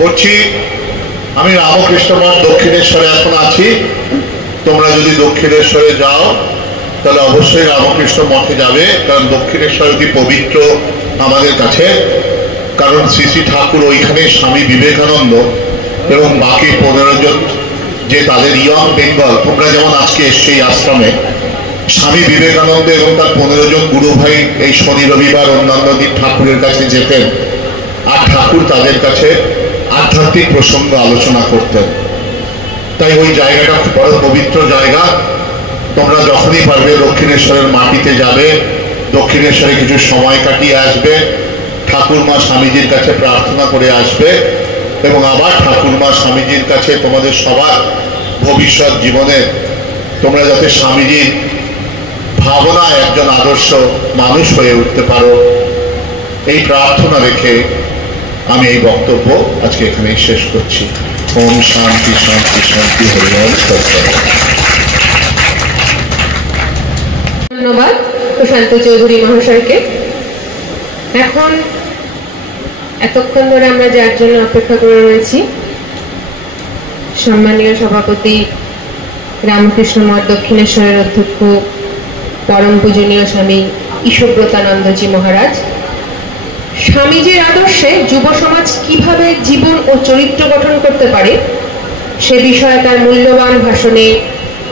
করছি। আমি রামকৃষ্ণ মঠ দক্ষিণেশ্বরে এখন আছি। তোমরা যদি দক্ষিণেশ্বরে যাও তাহলে অবশ্যই রামকৃষ্ণ মঠে যাবে, কারণ দক্ষিণেশ্বর অতি পবিত্র আমাদের কাছে। কারণ শ্রী শ্রী ঠাকুর ওইখানে স্বামী বিবেকানন্দ এবং বাকি 15 জন যে তাদের ইয়ং বেঙ্গল, তোমরা যেমন আজকে এসছে এই আশ্রমে, স্বামী বিবেকানন্দ এবং তার 15 জন গুরু ভাই এই শনি রবিবার অন্যান্য দিন ঠাকুরের কাছে যেতেন, আর ঠাকুর তাদের কাছে আধ্যাত্মিক প্রসঙ্গ আলোচনা করতেন। তাই ওই জায়গাটা খুব বড় পবিত্র জায়গা। তোমরা যখনই পারবে দক্ষিণেশ্বরের মাটিতে যাবে, দক্ষিণেশ্বরে কিছু সময় কাটিয়ে আসবে, ঠাকুরমা স্বামীজির কাছে প্রার্থনা করে আসবে এবং আবার ঠাকুরমা স্বামীজির কাছে তোমাদের সবার ভবিষ্যৎ জীবনে তোমরা যাতে স্বামীজির ভাবনায় একজন আদর্শ মানুষ হয়ে উঠতে পারো, এই প্রার্থনা রেখে আমি এই বক্তব্য আজকে এখানেই শেষ করছি। ওম শান্তি শান্তি শান্তি, হরি ওম তৎসৎ। ধন্যবাদ প্রশান্ত চৌধুরী মহাশয়কে। এখন এতক্ষণ ধরে আমরা যার জন্য অপেক্ষা করে রয়েছি, সম্মানীয় সভাপতি রামকৃষ্ণ মঠ দক্ষিণেশ্বরের অধ্যক্ষ পরম পূজনীয় স্বামী ঈশ্বরব্রতানন্দজি মহারাজ, স্বামীজির আদর্শে যুব সমাজ কিভাবে জীবন ও চরিত্র গঠন করতে পারে সে বিষয়ে তার মূল্যবান ভাষণে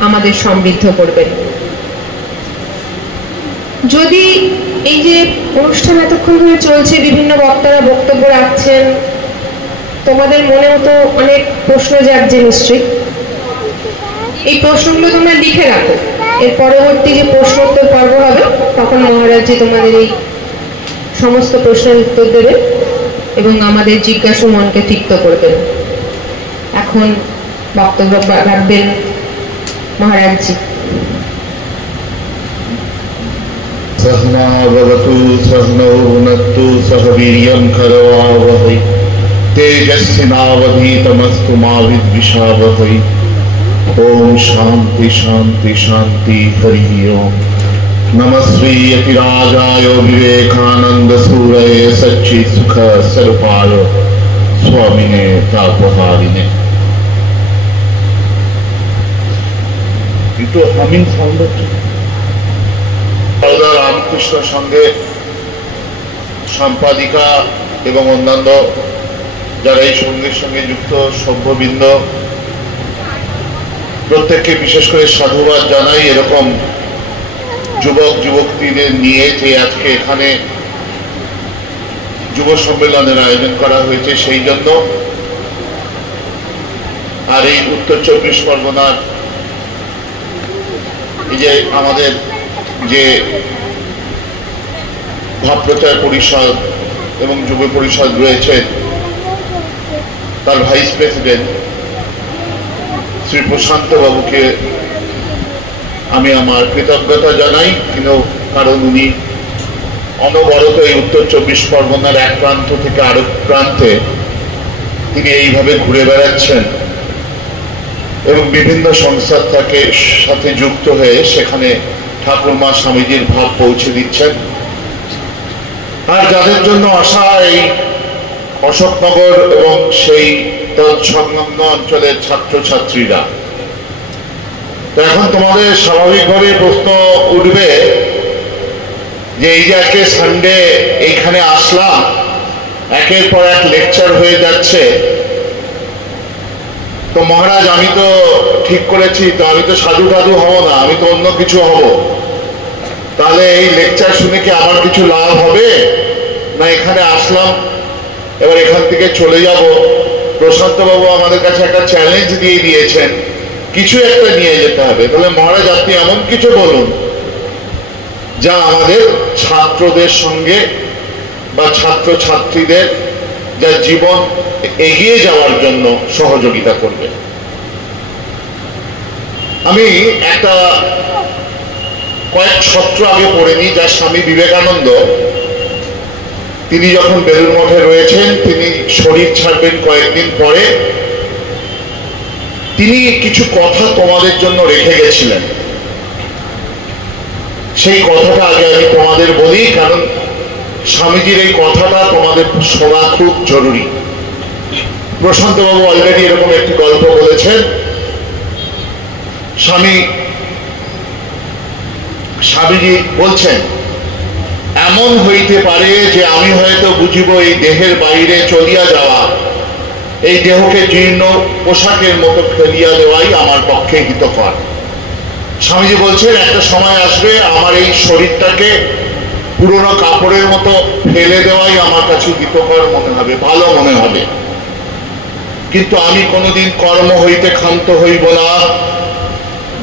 আমাদের সমৃদ্ধ করবেন। যদি এই যে অনুষ্ঠান এতক্ষণ ধরে চলছে, বিভিন্ন বক্তারা বক্তব্য রাখছেন, তোমাদের মনেও তো অনেক প্রশ্ন জাগছে নিশ্চয়ই। এই প্রশ্নগুলো তোমরা লিখে রাখো, এর পরবর্তী যে প্রশ্নোত্তর পর্ব হবে তখন মহারাজজি তোমাদের এই সমস্ত প্রশ্নের উত্তর দেবেন এবং আমাদের জিজ্ঞাসু মনকে তৃপ্ত করবেন। এখন বক্তব্য রাখবেন মহারাজজি। सहना भवतु सहनौ भुनक्तु सह वीर्यं करवावहै तेजस्विनावधीतमस्तु मा विद्विषावहै। ओम शांति शांति शांति, हरि ओम। नमः श्री यतिराजाय विवेकानंद सूरये सच्चित् सुख स्वरूपाय स्वामिने तापहारिणे। ये तो हमिंग साउंड রামকৃষ্ণ সঙ্গে সম্পাদিকা এবং অন্যান্য যারা এই সঙ্গীর সঙ্গে যুক্ত সভ্যবৃন্দ প্রত্যেককে বিশেষ করে সাধুবাদ জানাই। এরকম যুবক যুবতীদের নিয়ে যে আজকে এখানে যুব সম্মেলনের আয়োজন করা হয়েছে সেই জন্য। আর এই উত্তর 24 পরগনার এই যে আমাদের যে ভাব প্রচার পরিষদ এবং যুব পরিষদ রয়েছে, তার ভাইস প্রেসিডেন্ট শ্রী প্রশান্ত বাবুকে আমি আমার কৃতজ্ঞতা জানাই। কিন্তু কারণ উনি অনবরত এই উত্তর 24 পরগনার এক প্রান্ত থেকে আরেক প্রান্তে তিনি এইভাবে ঘুরে বেড়াচ্ছেন এবং বিভিন্ন সংস্থার সাথে যুক্ত হয়ে সেখানে ঠাকুরমা স্বামীজির ভাব পৌঁছে দিচ্ছেন। আর যাদের জন্য আসা এই অশোকনগর এবং সেই তৎসংলগ্ন অঞ্চলের ছাত্রছাত্রীরা, এখন তোমাদের স্বাভাবিকভাবে প্রশ্ন উঠবে যে এই যে আজকে সানডে এইখানে আসলাম, একের পর এক লেকচার হয়ে যাচ্ছে, তো মহারাজ আমি তো ঠিক করেছি, তো আমি তো সাধু টাধু হব না, আমি তো অন্য কিছু হব, তাহলে এই লেকচার শুনে কি আমার কিছু লাভ হবে? না এখানে আসলাম এবার এখান থেকে চলে যাব। প্রশান্ত বাবু আমাদের কাছে একটা চ্যালেঞ্জ দিয়ে দিয়েছেন, কিছু একটা নিয়ে যেতে হবে। তাহলে মহারাজ আপনি এমন কিছু বলুন যা আমাদের ছাত্রদের সঙ্গে বা ছাত্রছাত্রীদের যা জীবন এগিয়ে যাওয়ার জন্য সহযোগিতা করবে। আমি একটা কয়েক সত্র আগে পড়েনি, যা স্বামী বিবেকানন্দ তিনি যখন বেলুড় মঠে রয়েছেন, তিনি শরীর ছাড়বেন কয়েকদিন পরে, তিনি কিছু কথা তোমাদের জন্য রেখে গেছিলেন। সেই কথাটা আগে আমি তোমাদের বলি, কারণ স্বামীজির এই কথাটা তোমাদের শোনা খুব জরুরি। প্রশান্তবাবু অলরেডি এরকম একটি গল্প বলেছেন। স্বামীজি বলছেন, এমন হইতে পারে যে আমি হয়তো বুঝিব এই দেহের বাইরে চলিয়া যাওয়া, এই দেহকে জীর্ণ পোশাকের মতো ফেলিয়া দেওয়াই আমার পক্ষে হিতকর। স্বামীজি বলছেন, একটা সময় আসবে আমার এই শরীরটাকে পুরনো কাপড়ের মতো ফেলে দেওয়াই আমার কাছে হিতকর মনে হবে, ভালো মনে হবে। কিন্তু আমি কোনোদিন কর্ম হইতে ক্ষান্ত হইব না,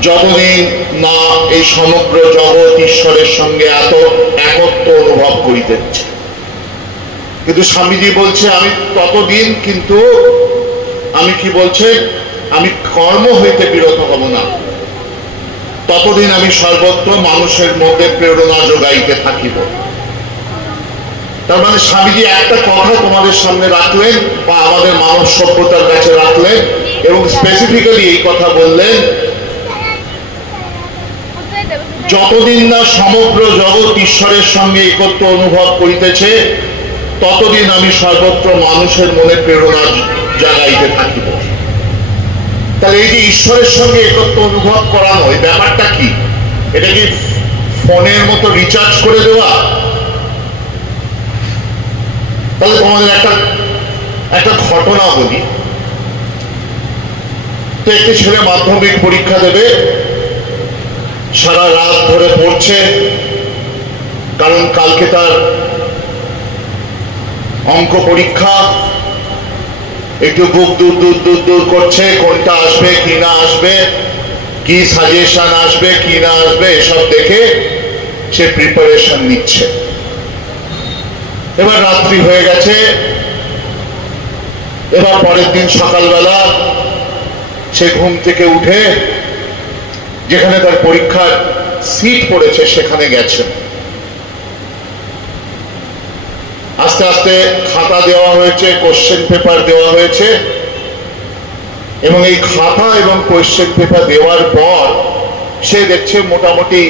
যতদিন না এই সমগ্র জগৎ ঈশ্বরের সঙ্গে এত একত্ব অনুভব করিতেছে। কিন্তু স্বামীজি বলছে, আমি ততদিন কিন্তু আমি কি বলছে, আমি কর্ম হইতে বিরত হব না, ততদিন আমি সর্বত্র মানুষের মধ্যে প্রেরণা যোগাইতে থাকিব। তার মানে স্বামীজি একটা কথা তোমাদের সামনে রাখলেন বা আমাদের মানব সভ্যতার কাছে রাখলেন এবং স্পেসিফিক্যালি এই কথা বললেন, যতদিন না সমগ্র জগৎ ঈশ্বরের সঙ্গে একত্র অনুভব করিতেছে ততদিন আমি সর্বত্র মানুষের মনে প্রেরণা জাগাইতে থাকিব। তাহলে এই যে ঈশ্বরের সঙ্গে একত্র অনুভব করানো, এই ব্যাপারটা কি? এটা কি ফোনের মতো রিচার্জ করে দেওয়া? তাহলে তোমাদের একটা ঘটনা বলি। তো একটি ছেলে মাধ্যমিক পরীক্ষা দেবে, সারা রাত ধরে পড়ছে, কারণ কালকে তার অঙ্ক পরীক্ষা। একটু বুক দূর দূর দূর দূর করছে, কোনটা আসবে কি না আসবে, কি সাজেশন আসবে কি না আসবে, এসব দেখে সে প্রিপারেশন নিচ্ছে। এবার রাত্রি হয়ে গেছে, এবার পরের দিন সকালবেলা সে ঘুম থেকে উঠে যেখানে তার পরীক্ষার সিট পড়েছে সেখানে গেছে। আস্তে আস্তে খাতা দেওয়া হয়েছে, কোশ্চেন পেপার দেওয়া হয়েছে, এবং এই খাতা এবং কোশ্চেন পেপার দেওয়ার পর সে দেখছে মোটামুটি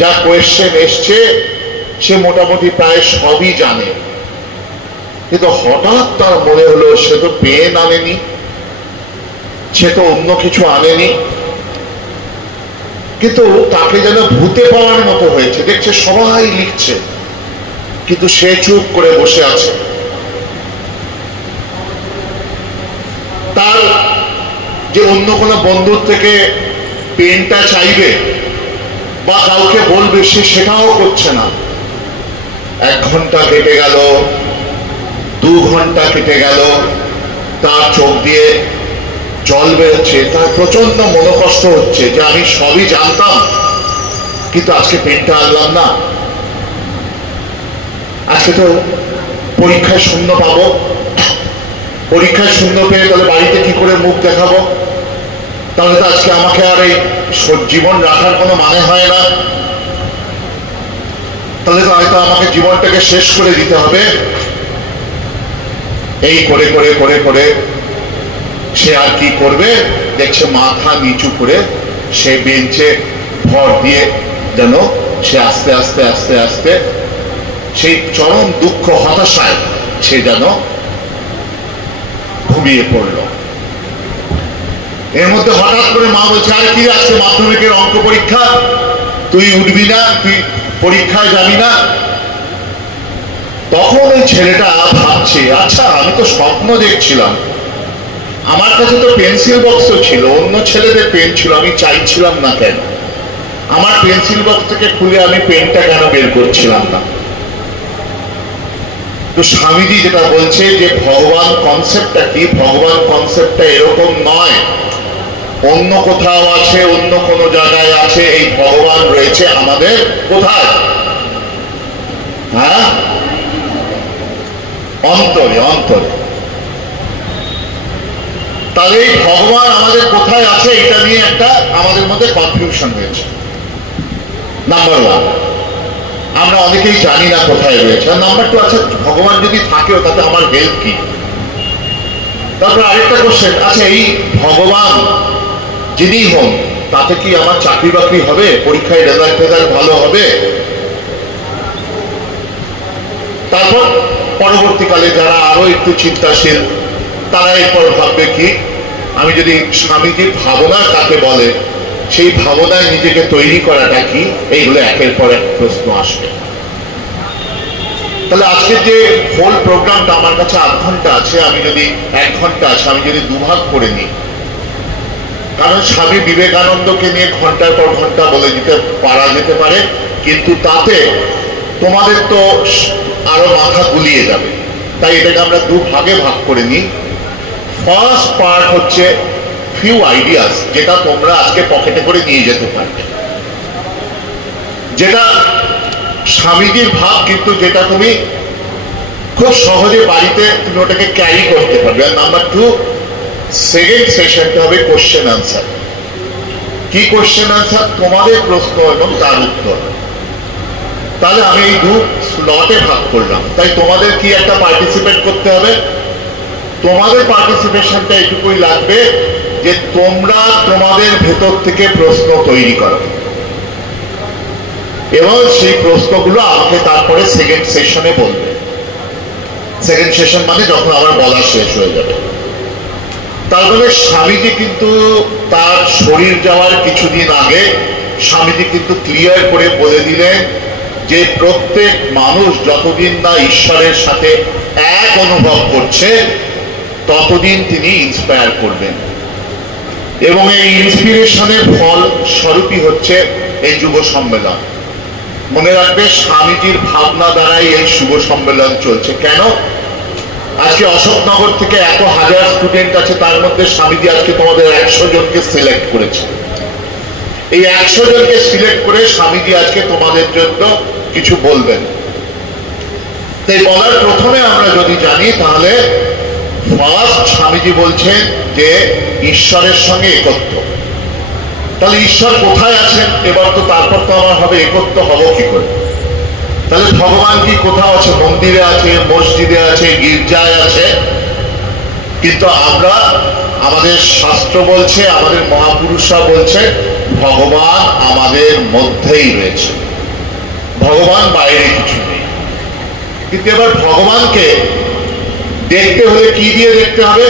যা কোয়েশ্চেন এসছে সে মোটামুটি প্রায় সবই জানে। কিন্তু হঠাৎ তার মনে হলো সে তো পেন আনেনি, সে তো অন্য কিছু আনেনি, কিন্তু তাকে যেন ভূতে পাওয়ার মতো হয়েছে। দেখছে সবাই লিখছে কিন্তু সে চুপ করে বসে আছে। তার যে অন্য কোনো বন্ধুর থেকে পেনটা চাইবে বা কাউকে বলবে, সে সেটাও করছে না। 1 ঘন্টা কেটে গেল, 2 ঘন্টা কেটে গেল, তার চোখ দিয়ে জল বেরোচ্ছে, তার প্রচন্ড মনোকষ্ট হচ্ছে যে আমি সবই জানতাম কিন্তু আজকে পেনটা আনলাম না, আজকে তো পরীক্ষায় 0 পাবো, পরীক্ষায় 0 পেয়ে তাহলে বাড়িতে কি করে মুখ দেখাবো, তাহলে তো আজকে আমাকে আর এই জীবন রাখার কোনো মানে হয় না, তাহলে তো হয়তো আমাকে জীবনটাকে শেষ করে দিতে হবে। এই করে করে করে করে সে আর কি করবে, দেখছে মাথা নিচু করে সে বেঞ্চে ভর দিয়ে যেন সে আস্তে আস্তে আস্তে আস্তে সেই চরম দুঃখ হতাশায় সে যেন ঘুমিয়ে পড়ল। এর মধ্যে হঠাৎ করে মা বলছে, আর কি আজকে মাধ্যমিকের অঙ্ক পরীক্ষা, তুই উঠবি না, তুই পরীক্ষায় যাবি না? তখন ওই ছেলেটা ভাবছে, আচ্ছা আমি তো স্বপ্ন দেখছিলাম, আমার কাছে তো পেন্সিল বক্সও ছিল, অন্য ছেলেদের পেন ছিল, আমি চাইছিলাম না কেন? আমার পেন্সিল বক্স থেকে খুলে আমি পেনটা কেন বের করছিলাম না? তো স্বামীজি যেটা বলছে যে ভগবান কনসেপ্টটা কি, ভগবান কনসেপ্টটা এরকম নয়, অন্য কোথাও আছে, অন্য কোনো জায়গায় আছে। এই ভগবান রয়েছে আমাদের কোথায়? হ্যাঁ, অন্তরে, অন্তরে। তাহলে এই ভগবান আমাদের কোথায় আছে এটা নিয়ে একটা আমাদের মধ্যে কনফিউশন হয়েছে। নাম্বার 1, আমরা অনেকেই জানি না কোথায় রয়েছে। আর নাম্বার 2, আচ্ছা ভগবান যদি থাকেও তাতে আমার হেল্প কি? তারপর আরেকটা কোশ্চেন, আচ্ছা এই ভগবান যিনি হন তাতে কি আমার চাকরি বাকরি হবে, পরীক্ষায় রেজাল্ট ভালো হবে? তারপর পরবর্তীকালে যারা আরো একটু চিন্তাশীল তারা এরপর ভাববে কি, আমি যদি স্বামীজির ভাবনা কাকে বলে, সেই ভাবনায় নিজেকে তৈরি করাটা কি, এইগুলো একের পর এক প্রশ্ন আসবে। তাহলে আজকের যে হোল প্রোগ্রামটা আমার কাছে 8 ঘন্টা আছে, আমি যদি 1 ঘন্টা আছে, আমি যদি দুভাগ করে নিই, কারণ স্বামী বিবেকানন্দকে নিয়ে ঘন্টার পর ঘন্টা বলে দিতে পারা যেতে পারে, কিন্তু তাতে তোমাদের তো আরো মাথা গুলিয়ে যাবে। তাই এটাকে আমরা দুভাগে ভাগ করে নিই। ফার্স্ট পার্ট হচ্ছে ফিউ আইডিয়াস, যেটা তোমরা আজকে পকেটে করে নিয়ে যেতে পারবে, যেটা স্বামীজির ভাব, কিন্তু যেটা তুমি খুব সহজে বাড়িতে তুমি ওটাকে ক্যারি করতে পারবে। আর নাম্বার 2, সেকেন্ড সেশনটা হবে কোশ্চেন আনসার। কি কোশ্চেন আনসার? তোমাদের প্রশ্ন এবং তার উত্তর। তাহলে আমি এই 2 স্লটে ভাগ করলাম। তাই তোমাদের কি একটা পার্টিসিপেট করতে হবে। তোমাদের পার্টিসিপেশনটা এটুকুই লাগবে যে তোমরা তোমাদের ভেতর থেকে প্রশ্ন তৈরি করো এবং সেই প্রশ্নগুলো আমাকে তারপরে সেকেন্ড সেশনে বলবে। সেকেন্ড সেশন মানে যখন আমার বলা শেষ হয়ে যাবে। তারপরে স্বামীজি কিন্তু তার শরীর যাওয়ার কিছুদিন আগে স্বামীজি কিন্তু ক্লিয়ার করে বলে দিলেন যে প্রত্যেক মানুষ যতদিন না ঈশ্বরের সাথে এক অনুভব করছে ততদিন তিনি ইন্সপায়ার করবেন, এবং এই ইন্সপিরেশনের ফল স্বরূপই হচ্ছে এই যুব সম্মেলন। মনে রাখবে, স্বামীজির ভাবনা দ্বারাই এই শুভ সম্মেলন চলছে। কেন? আজকে অশোকনগর থেকে 1,000 স্টুডেন্ট আছে, তার মধ্যে স্বামীজি আজকে তোমাদের 100 জনকে সিলেক্ট করেছে। এই 100 জনকে সিলেক্ট করে স্বামীজি আজকে তোমাদের জন্য কিছু বলবেন। তাই বলার প্রথমে আমরা যদি জানি, তাহলে ফার্স্ট স্বামীজি বলছেন যে ঈশ্বরের সঙ্গে একত্ব। তাহলে ঈশ্বর কোথায় আছেন? এবার তো তারপর তো আমার হবে একত্ব হব কি করে। তাহলে ভগবান কি কোথাও আছে? মন্দিরে আছে, মসজিদে আছে, গির্জায় আছে। কিন্তু আমরা, আমাদের শাস্ত্র বলছে, আমাদের মহাপুরুষরা বলছে ভগবান আমাদের মধ্যেই রয়েছে, ভগবান বাইরে কিছু নেই। কিন্তু এবার ভগবানকে দেখতে হলে কি দিয়ে দেখতে হবে?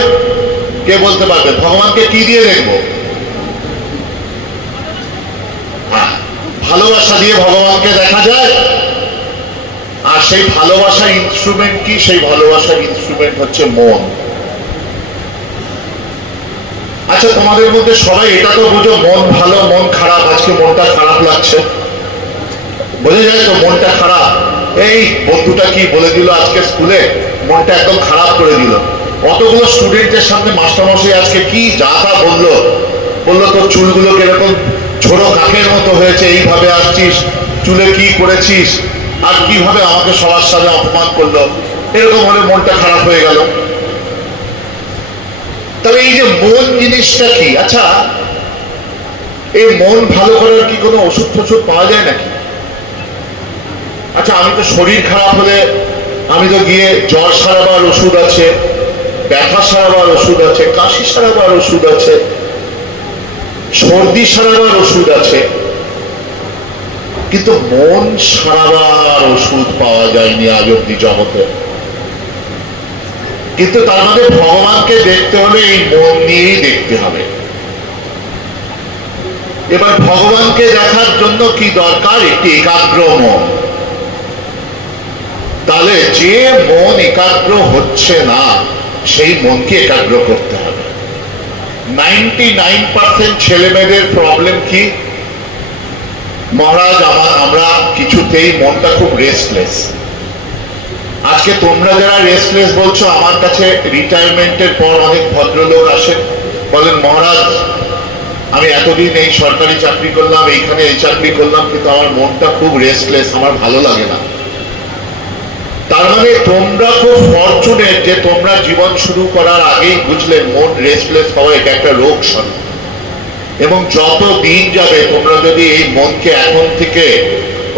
কে বলতে পারবে? ভগবানকে কি দিয়ে দেখবো? ভালোবাসা দিয়ে ভগবানকে দেখা যায়। আর সেই ভালোবাসার ইনস্ট্রুমেন্ট কি? সেই ভালোবাসার ইনস্ট্রুমেন্ট হচ্ছে মন। আচ্ছা, তোমাদের মধ্যে সবাই এটা তো বুঝো, মন ভালো মন খারাপ। আজকে মনটা খারাপ লাগছে, বোঝা যায় তো মনটা খারাপ। এই বন্ধুটা কি বলে দিল আজকে স্কুলে, মনটা একদম খারাপ করে দিল। অতগুলো স্টুডেন্টের সামনে মাস্টারমশাই আজকে কি যা তা বললো তোর চুলগুলো কিরকম ছোট কাকের মতো হয়েছে, এইভাবে আসছিস, চুলে কি করেছিস, আর কিভাবে আমাকে সবার সাথে অপমান করলো। এরকম হলে মনটা খারাপ হয়ে গেল। তবে এই যে মন জিনিসটা কি? আচ্ছা, এই মন ভালো করার কি কোনো ওষুধ ফষুধ পাওয়া যায় নাকি? আচ্ছা, আমি তো শরীর খারাপ হলে আমি তো গিয়ে জ্বর সারাবার ওষুধ আছে, ব্যথা সারাবার ওষুধ আছে, কাশি সারাবার ওষুধ আছে, সর্দি সারাবার ওষুধ আছে, কিন্তু মন সারাবার ওষুধ পাওয়া যায়নি আজ অব্দি জগতে। কিন্তু তার মানে ভগবানকে দেখতে হলে এই মন নিয়েই দেখতে হবে। এবার ভগবানকে দেখার জন্য কি দরকার? একটি একাগ্র মন। তাহলে যে মন একাগ্র হচ্ছে না, সেই মনকে একাগ্র করতে হবে। 99% ছেলে মেয়েদের প্রবলেম কি? মহারাজ, আমরা কিছুতেই মনটা খুব রেস্টলেস। আজকে তোমরা যারা রেস্টলেস বলছো, আমার কাছে রিটায়ারমেন্টের পর অনেক ভদ্রলোক আসেন, বলেন মহারাজ আমি এতদিন এই সরকারি চাকরি করলাম, এইখানে এই চাকরি করলাম, কিন্তু আমার মনটা খুব রেস্টলেস, আমার ভালো লাগে না। তার মানে তোমরা খুব ফরচুনেট যে তোমরা জীবন শুরু করার আগেই বুঝলে মন রেস্টলেস হওয়া এটা একটা রোগ স্বরূপ। এবং যত দিন যাবে তোমরা যদি এই মনকে এখন থেকে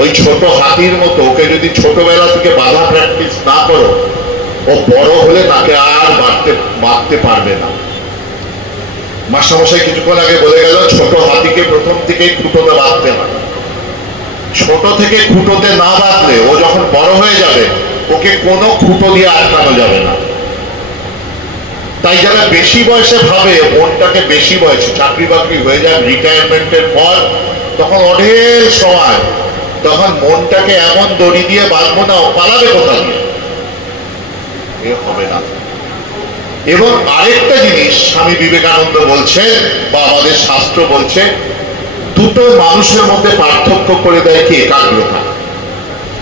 ওই ছোট হাতির মতো, ওকে যদি ছোটবেলা থেকে বাধা প্র্যাকটিস না করো, ও বড় হলে তাকে আর বাঁধতে পারবে না। মাস্টারমশাই কিছুক্ষণ আগে বলে গেল, ছোট হাতিকে প্রথম থেকেই খুঁটোতে বাঁধতে হয়। ছোট থেকে খুঁটোতে না বাঁধলে ও যখন বড় হয়ে যাবে, ওকে কোনো খুঁটো দিয়ে আটকানো যাবে না। তাই যারা বেশি বয়সে ভাবে মনটাকে বেশি বয়সে চাকরি বাকরি হয়ে যান রিটায়ারমেন্টের পর, তখন অঢেল সময়, তখন মনটাকে এমন দড়ি দিয়ে বাঁধবো না, পালাবে কোথা দিয়ে, এ হবে না। এবং আরেকটা জিনিস স্বামী বিবেকানন্দ বলছেন বা আমাদের শাস্ত্র বলছে, দুটো মানুষের মধ্যে পার্থক্য করে দেয় কি একাগ্রতা।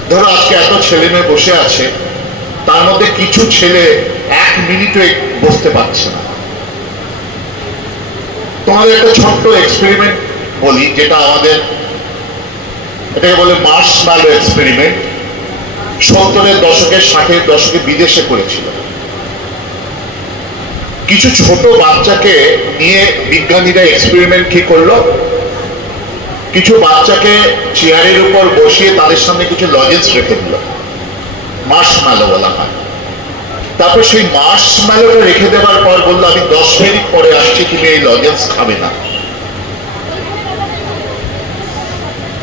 ধরো আজকে এত ছেলে মেয়ে বসে আছে, তার মধ্যে কিছু ছেলে 1 মিনিটও বসতে পারছে না। তোমাদের একটা ছোট্ট এক্সপেরিমেন্ট বলি, যেটা আমাদের এটাকে বলে মার্শম্যালো এক্সপেরিমেন্ট। 70-এর দশকে 60-এর দশকে বিদেশে করেছিল। কিছু ছোট বাচ্চাকে নিয়ে বিজ্ঞানীরা এক্সপেরিমেন্ট কি করলো, কিছু বাচ্চাকে চেয়ারের উপর বসিয়ে তাদের সামনে কিছু লজেন্স রেখে দিল, মার্শম্যালো বলা হয়। তারপর সেই মার্শম্যালোটা রেখে দেওয়ার পর বললো, আমি 10 মিনিট পরে আসছি, তুমি এই লজেন্স খাবে না।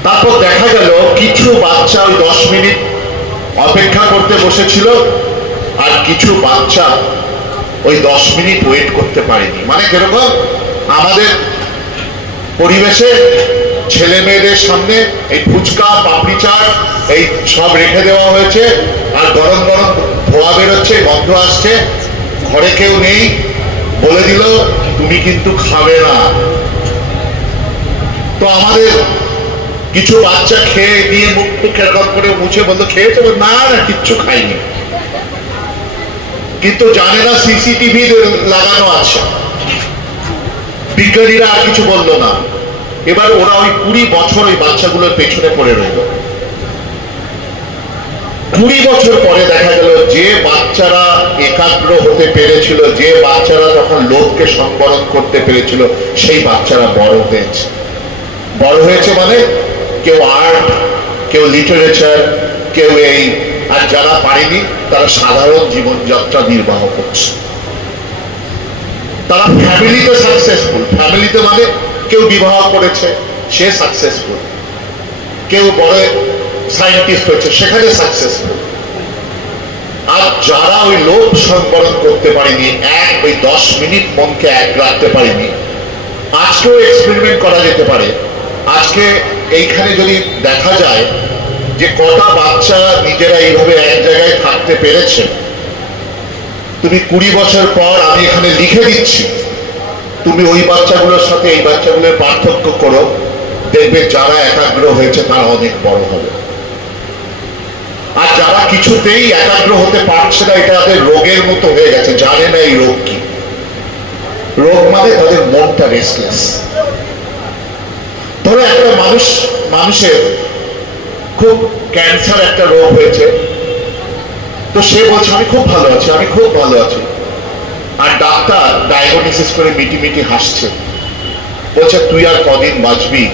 তারপর দেখা গেল কিছু বাচ্চা ওই 10 মিনিট অপেক্ষা করতে বসেছিল, আর কিছু বাচ্চা ওই 10 মিনিট ওয়েট করতে পারেনি। মানে কিরকম, আমাদের পরিবেশে ছেলে মেয়েদের সামনে এই ফুচকা পাপড়ি চাট এই সব রেখে দেওয়া হয়েছে, আর গরম গরম ধোয়া বেরোচ্ছে, গন্ধ আসছে, ঘরে কেউ নেই, বলে দিল তুমি কিন্তু খাবে না। তো আমাদের কিছু বাচ্চা খেয়ে দিয়ে মুখ কেরকম করে মুছে বলতো খেয়েছে, না না কিচ্ছু খাইনি, কিন্তু জানে না সিসিটিভি লাগানো আছে। বিজ্ঞানীরা আর কিছু বললো না। এবার ওরা ওই 20 বছর ওই বাচ্চাগুলোর পেছনে পড়ে রইল। 20 বছর পরে দেখা গেল যে বাচ্চারা একাগ্র হতে পেরেছিল, যে বাচ্চারা তখন লোককে সংবরণ করতে পেরেছিল, সেই বাচ্চারা বড় হয়েছে। বড় হয়েছে মানে কেউ আর্ট, কেউ লিটারেচার, কেউ এই, আর যারা পারেনি তারা সাধারণ জীবনযাত্রা নির্বাহ করছে। তারা ফ্যামিলিতে সাকসেসফুল। ফ্যামিলিতে মানে কেউ বিবাহ করেছে, সে সাকসেসফুল, কেউ বড় সায়েন্টিস্ট হয়েছে, সেখানে সাকসেসফুল। আর যারা ওই লোক সংবরণ করতে পারেনি, ওই 10 মিনিট মনকে এক রাখতে পারেনি, আজকেও এক্সপেরিমেন্ট করা যেতে পারে। আজকে এইখানে যদি দেখা যায় যে কটা বাচ্চা নিজেরা এইভাবে এক জায়গায় থাকতে পেরেছে, তুমি 20 বছর পর আমি এখানে লিখে দিচ্ছি, তুমি ওই বাচ্চাগুলোর সাথে এই বাচ্চাগুলোর পার্থক্য করো, দেখবে যারা একাগ্র হয়েছে তারা অনেক বড় হবে। আর যারা কিছুতেই একাগ্র হতে পারছে না, এটা তাদের রোগের মতো হয়ে গেছে, জানে না এই রোগ কি। রোগ মানে তাদের মনটা রেস্টলেস। ধরো একটা মানুষের খুব ক্যান্সার একটা রোগ হয়েছে, তো সে বলছে আমি খুব ভালো আছি, আমি খুব ভালো আছি। আর ডাক্তার ডায়াগনোসিস করে মিটি মিটি হাসছে, বলছে তুই আর কদিন বাঁচবি,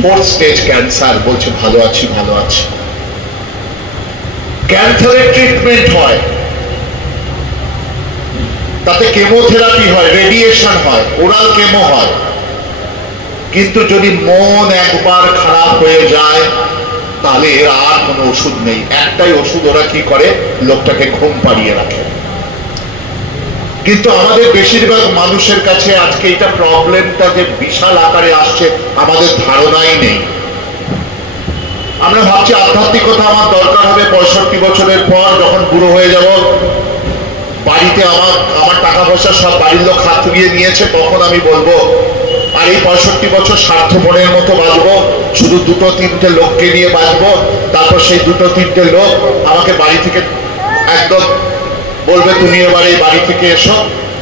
4th স্টেজ ক্যান্সার। বলছে ভালো আছি ভালো আছি। ক্যান্সারের ট্রিটমেন্ট হয়, তাতে কেমোথেরাপি হয়, রেডিয়েশন হয়, ওরাল কেমো হয়, কিন্তু যদি মন একবার খারাপ হয়ে যায় তাহলে এর আর কোনো ওষুধ নেই। একটাই ওষুধ, ওরা কি করে, লোকটাকে ঘুম পাড়িয়ে রাখে। কিন্তু আমাদের বেশিরভাগ মানুষের কাছে আজকে এটা প্রবলেমটা যে বিশাল আকারে আসছে আমাদের ধারণাই নেই। আমরা ভাবছি আধ্যাত্মিকতা আমার দরকার হবে 65 বছরের পর, যখন বুড়ো হয়ে যাব, বাড়িতে আমার টাকা পয়সা সব বাড়ির লোক হাত তুলিয়ে নিয়েছে, তখন আমি বলবো। আর এই 65 বছর স্বার্থপরের মতো বাঁচবো, শুধু 2-3টে লোককে নিয়ে বাঁচবো। তারপর সেই 2-3টে লোক আমাকে বাড়ি থেকে একদম বলবে তুমি এবার এই বাড়ি থেকে এসো,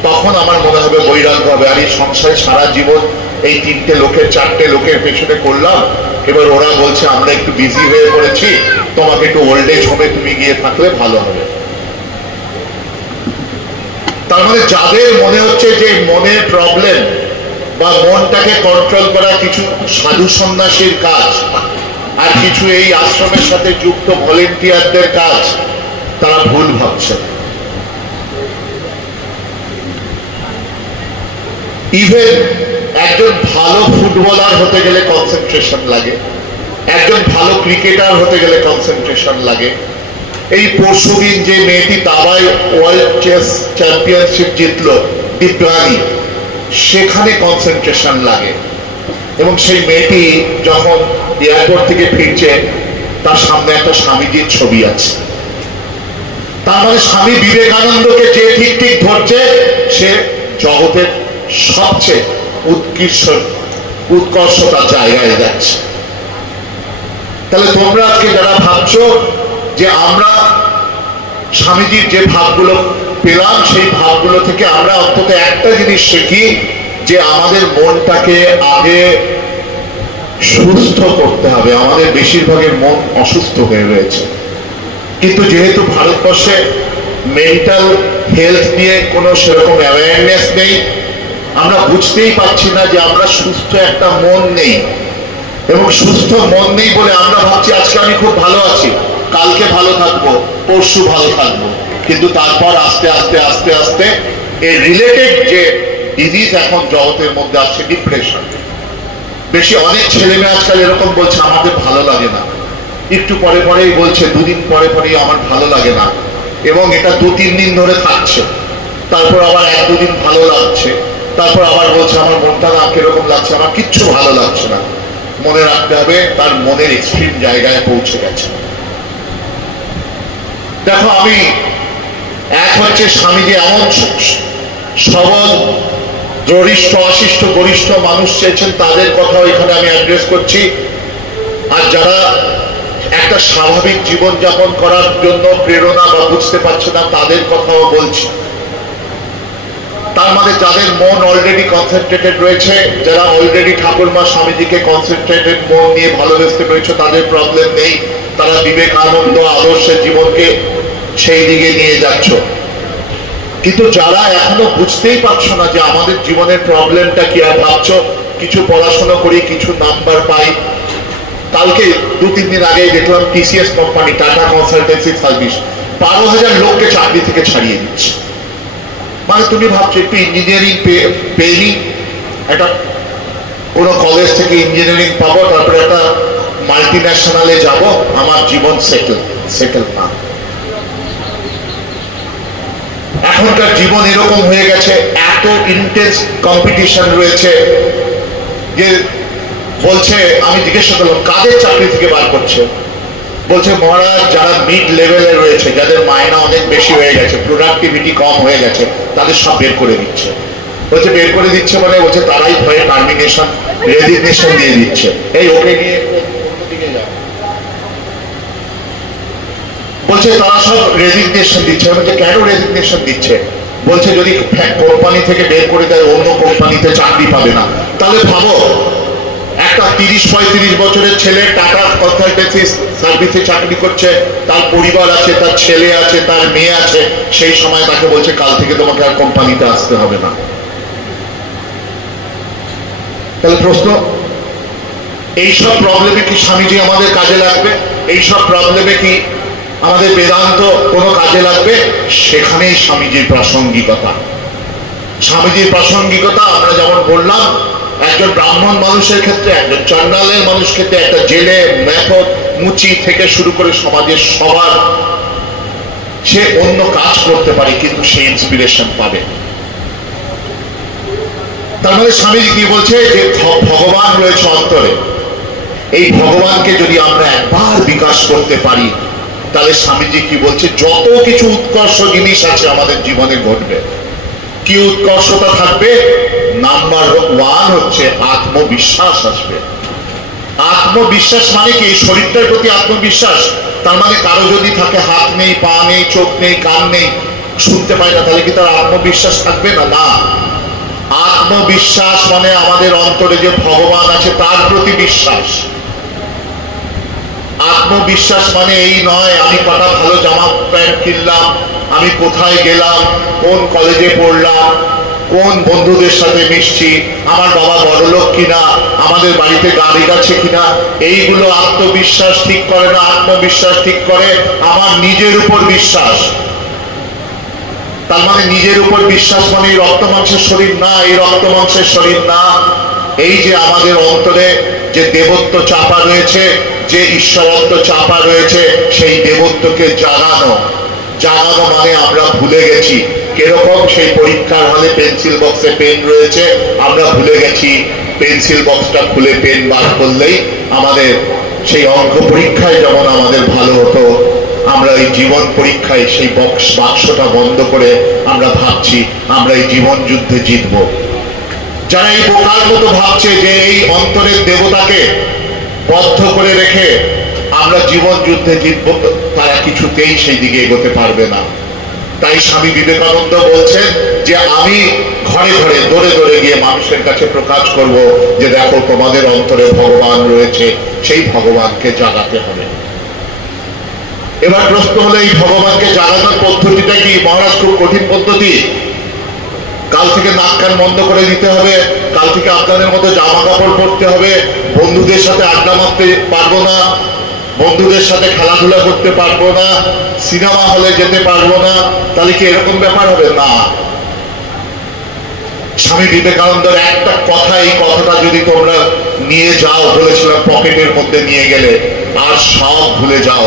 তখন আমার মনে হবে বৈরাগ্য হবে। আর এই সংসারে সারা জীবন এই 3টে লোকের 4টে লোকের পেছনে করলাম, এবার ওরা বলছে আমরা একটু বিজি হয়ে পড়েছি, তোমাকে একটু ওল্ড এজ হোমে তুমি গিয়ে থাকলে ভালো হবে। তার মানে যাদের মনে হচ্ছে যে মনের প্রবলেম বা মনটাকে কন্ট্রোল করা কিছু সাধু সন্ন্যাসীর কাজ, আর কিছু এই আশ্রমের সাথে যুক্ত ভলেন্টিয়ারদের কাজ, তারা ভুল ভাবছে। ইভেন একজন ভালো ফুটবলার হতে গেলে কনসেন্ট্রেশন লাগে, একজন ভালো ক্রিকেটার হতে গেলে কনসেন্ট্রেশন লাগে, এই পরশুদিন যে মেয়েটি দাবায় ওয়ার্ল্ড চেস চ্যাম্পিয়নশিপ জিতলো, দিব্যানী, সেখানে কনসেন্ট্রেশন লাগে। এবং সেই মেয়েটি যখন এয়ারপোর্ট থেকে ফিরছে, তার সামনে একটা স্বামীজির ছবি আছে। তার মানে স্বামী বিবেকানন্দকে যে ঠিক ঠিক ধরছে, সে জগতের সবচেয়ে উৎকর্ষতার জায়গায় যাচ্ছে। তাহলে তোমরা আজকে যারা ভাবছো যে আমরা স্বামীজির যে ভাবগুলো পেলাম, সেই ভাবগুলো থেকে আমরা অন্তত একটা জিনিস শিখি, যে আমাদের মনটাকে আগে সুস্থ করতে হবে। আমাদের বেশিরভাগের মন অসুস্থ হয়ে রয়েছে, কিন্তু যেহেতু ভারতবর্ষে মেন্টাল হেলথ নিয়ে কোনো সেরকম অ্যাওয়ারনেস নেই, আমরা বুঝতেই পারছি না যে আমরা সুস্থ একটা মন নেই। এবং সুস্থ মন নেই বলে আমরা ভাবছি আজকে আমি খুব ভালো আছি, কালকে ভালো থাকবো, পরশু ভালো থাকবো, কিন্তু তারপর আস্তে আস্তে আস্তে আস্তে এই রিলেটেড যে ডিজিজ এখন জগতের মধ্যে আসছে, ডিপ্রেশন। বেশি অনেক ছেলে মেয়ে আজকাল এরকম বলছে আমাদের ভালো লাগে না, একটু পরে পরেই বলছে, দুদিন পরে পরেই আমার ভালো লাগে না, এবং এটা 2-3 দিন ধরে থাকছে, তারপর আবার 1-2 দিন ভালো লাগছে, তারপর আবার বলছে আমার মনটা না কিরকম লাগছে, আমার কিচ্ছু ভালো লাগছে না। মনে রাখতে হবে তার মনের এক্সট্রিম জায়গায় পৌঁছে গেছে। দেখো, আমি এক হচ্ছে স্বামীজি এমন সবল দৃষ্ট অশিষ্ট গরিষ্ঠ মানুষ চেয়েছেন, তাদের কথাও এখানে আমি অ্যাড্রেস করছি। আর যারা একটা স্বাভাবিক জীবনযাপন করার জন্য প্রেরণা বা বুঝতে পারছে না, তাদের কথাও বলছি। তার মানে যাদের মন অলরেডি কনসেন্ট্রেটেড রয়েছে, যারা অলরেডি ঠাকুরমা স্বামীজিকে কনসেন্ট্রেটেড মন নিয়ে ভালোবাসতে পেরেছে, তাদের প্রবলেম নেই, তারা বিবেকানন্দ আদর্শের জীবনকে সেই দিকে নিয়ে যাচ্ছ। কিন্তু যারা এখনো বুঝতেই পারছো না যে আমাদের জীবনের প্রবলেমটা কি, আর ভাবছো কিছু পড়াশোনা করি, কিছু নাম্বার পাই। কালকে 2-3 দিন আগেই দেখলাম TCS company, tata consultancy service, 12,000 লোককে চাকরি থেকে ছাড়িয়ে দিচ্ছে। মানে তুমি ভাবছো একটু ইঞ্জিনিয়ারিং পেইনি, একটা কোনো কলেজ থেকে ইঞ্জিনিয়ারিং পাবো, তারপরে একটা মাল্টি ন্যাশনালে যাব, আমার জীবন সেটেল না। এখনকার জীবন এরকম হয়ে গেছে, এত ইন্টেন্স কম্পিটিশন রয়েছে যে বলছে, আমি জিজ্ঞেস করলাম কাদের চাকরি থেকে বার করছে, বলছে মহারাজ যারা মিড লেভেলে রয়েছে, যাদের মায়না অনেক বেশি হয়ে গেছে, প্রোডাক্টিভিটি কম হয়ে গেছে, তাদের সব বের করে দিচ্ছে। বলছে বের করে দিচ্ছে মানে বলছে তারাই ভয়ে টার্মিনেশন, রেজিগনেশন দিয়ে দিচ্ছে, এই ওকে নিয়ে অন্যদিকে যাও। বলছে তারা সব রেজিগনেশন দিচ্ছে। বলছে কেন রেজিগনেশন দিচ্ছে? বলছে যদি কোম্পানি থেকে বের করে দেয়, অন্য কোম্পানিতে চাকরি পাবে না। তাহলে ভাবো, একটা 30-35 বছরের ছেলে টাটা কনসালটেন্সি সার্ভিসে চাকরি করছে, তার পরিবার আছে, তার ছেলে আছে, তার মেয়ে আছে, সেই সময় তাকে বলছে কাল থেকে তোমাকে আর কোম্পানিতে আসতে হবে না। তাহলে প্রশ্ন, এইসব প্রবলেমে কি স্বামীজি আমাদের কাজে লাগবে? এইসব প্রবলেমে কি আমাদের বেদান্ত কোনো কাজে লাগবে? সেখানেই স্বামীজির প্রাসঙ্গিকতা। স্বামীজির প্রাসঙ্গিকতা আমরা যেমন বললাম, একজন ব্রাহ্মণ মানুষের ক্ষেত্রে, একজন চন্ডালের মানুষ ক্ষেত্রে, একটা জেলে মেথড মুচি থেকে শুরু করে সমাজের সবার, সে অন্য কাজ করতে পারে কিন্তু সে ইন্সপিরেশন পাবে। তার মানে স্বামীজি কি বলছে যে ভগবান রয়েছে অন্তরে, এই ভগবানকে যদি আমরা একবার বিকাশ করতে পারি, তাহলে স্বামীজি কি বলছে, যত কিছু উৎকর্ষ জিনিস আছে আমাদের জীবনে ঘটবে। কি উৎকর্ষতা থাকবে? নাম্বার 1 হচ্ছে আত্মবিশ্বাস আসবে। আত্মবিশ্বাস মানে কি? শরীরটার প্রতি আত্মবিশ্বাস। তার মানে কারো যদি থাকে হাত নেই, পা নেই, চোখ নেই, কান নেই, শুনতে পায় না, তাহলে কি তার আত্মবিশ্বাস থাকবে না? না। আত্মবিশ্বাস মানে আমাদের অন্তরে যে ভগবান আছে তার প্রতি বিশ্বাস। আত্মবিশ্বাস মানে এই নয় আমি কটা ভালো জামা প্যান্ট কিনলাম, আমি কোথায় গেলাম, কোন কলেজে পড়লাম, কোন বন্ধুদের সাথে মিশছি, আমার বাবা বড়লোক কিনা, আমাদের বাড়িতে গাড়ি আছে কিনা, এইগুলো আত্মবিশ্বাস ঠিক করে না। আত্মবিশ্বাস ঠিক করে আমার নিজের উপর বিশ্বাস। তার মানে নিজের উপর বিশ্বাস মানে এই রক্ত মাংসের শরীর না, এই রক্ত মাংসের শরীর না, এই যে আমাদের অন্তরে যে দেবত্ব চাপা রয়েছে, যে ঈশ্বরত্ব চাপা রয়েছে সেই দেবত্বকে জাগানো। জাগানো মানে আমরা ভুলে গেছি কিরকম সেই পরীক্ষার হলে পেন্সিল বক্সে পেন রয়েছে, আমরা ভুলে গেছি পেন্সিল বক্সটা খুলে পেন বার করলেই আমাদের সেই অঙ্ক পরীক্ষায় যেমন আমাদের ভালো হতো, আমরা এই জীবন পরীক্ষায় সেই বাক্সটা বন্ধ করে আমরা ভাবছি আমরা এই জীবন যুদ্ধে জিতবো। যারা এই বোকার মতো ভাবছে যে এই অন্তরের দেবতাকে বদ্ধ করে রেখে আমরা জীবন যুদ্ধে জিতবো, তারা কিছুতেই সেই দিকে এগোতে পারবে না। তাই স্বামী বিবেকানন্দ বলছেন যে আমি ঘরে ঘরে দৌড়ে দৌড়ে গিয়ে মানুষের কাছে প্রকাশ করব যে দেখো তোমাদের অন্তরে ভগবান রয়েছে, সেই ভগবানকে জাগাতে হবে। এবার প্রশ্ন হলো এই ভগবানকে জাগানোর পদ্ধতিটা কি? মহারাজ খুব কঠিন পদ্ধতি। কাল থেকে নাক কান বন্ধ করে দিতে হবে, কাল থেকে আপনাদের মতো জামা কাপড় পরতে হবে, বন্ধুদের সাথে আড্ডা মারতে পারবো না, বন্ধুদের সাথে খেলাধুলা করতে পারবো না, সিনেমা হলে যেতে পারবো না, তাহলে কি এরকম ব্যাপার হবে? না। স্বামী বিবেকানন্দের একটা কথা, এই কথাটা যদি তোমরা নিয়ে যাও, বলেছিলাম পকেটের মধ্যে নিয়ে গেলে আর সব ভুলে যাও,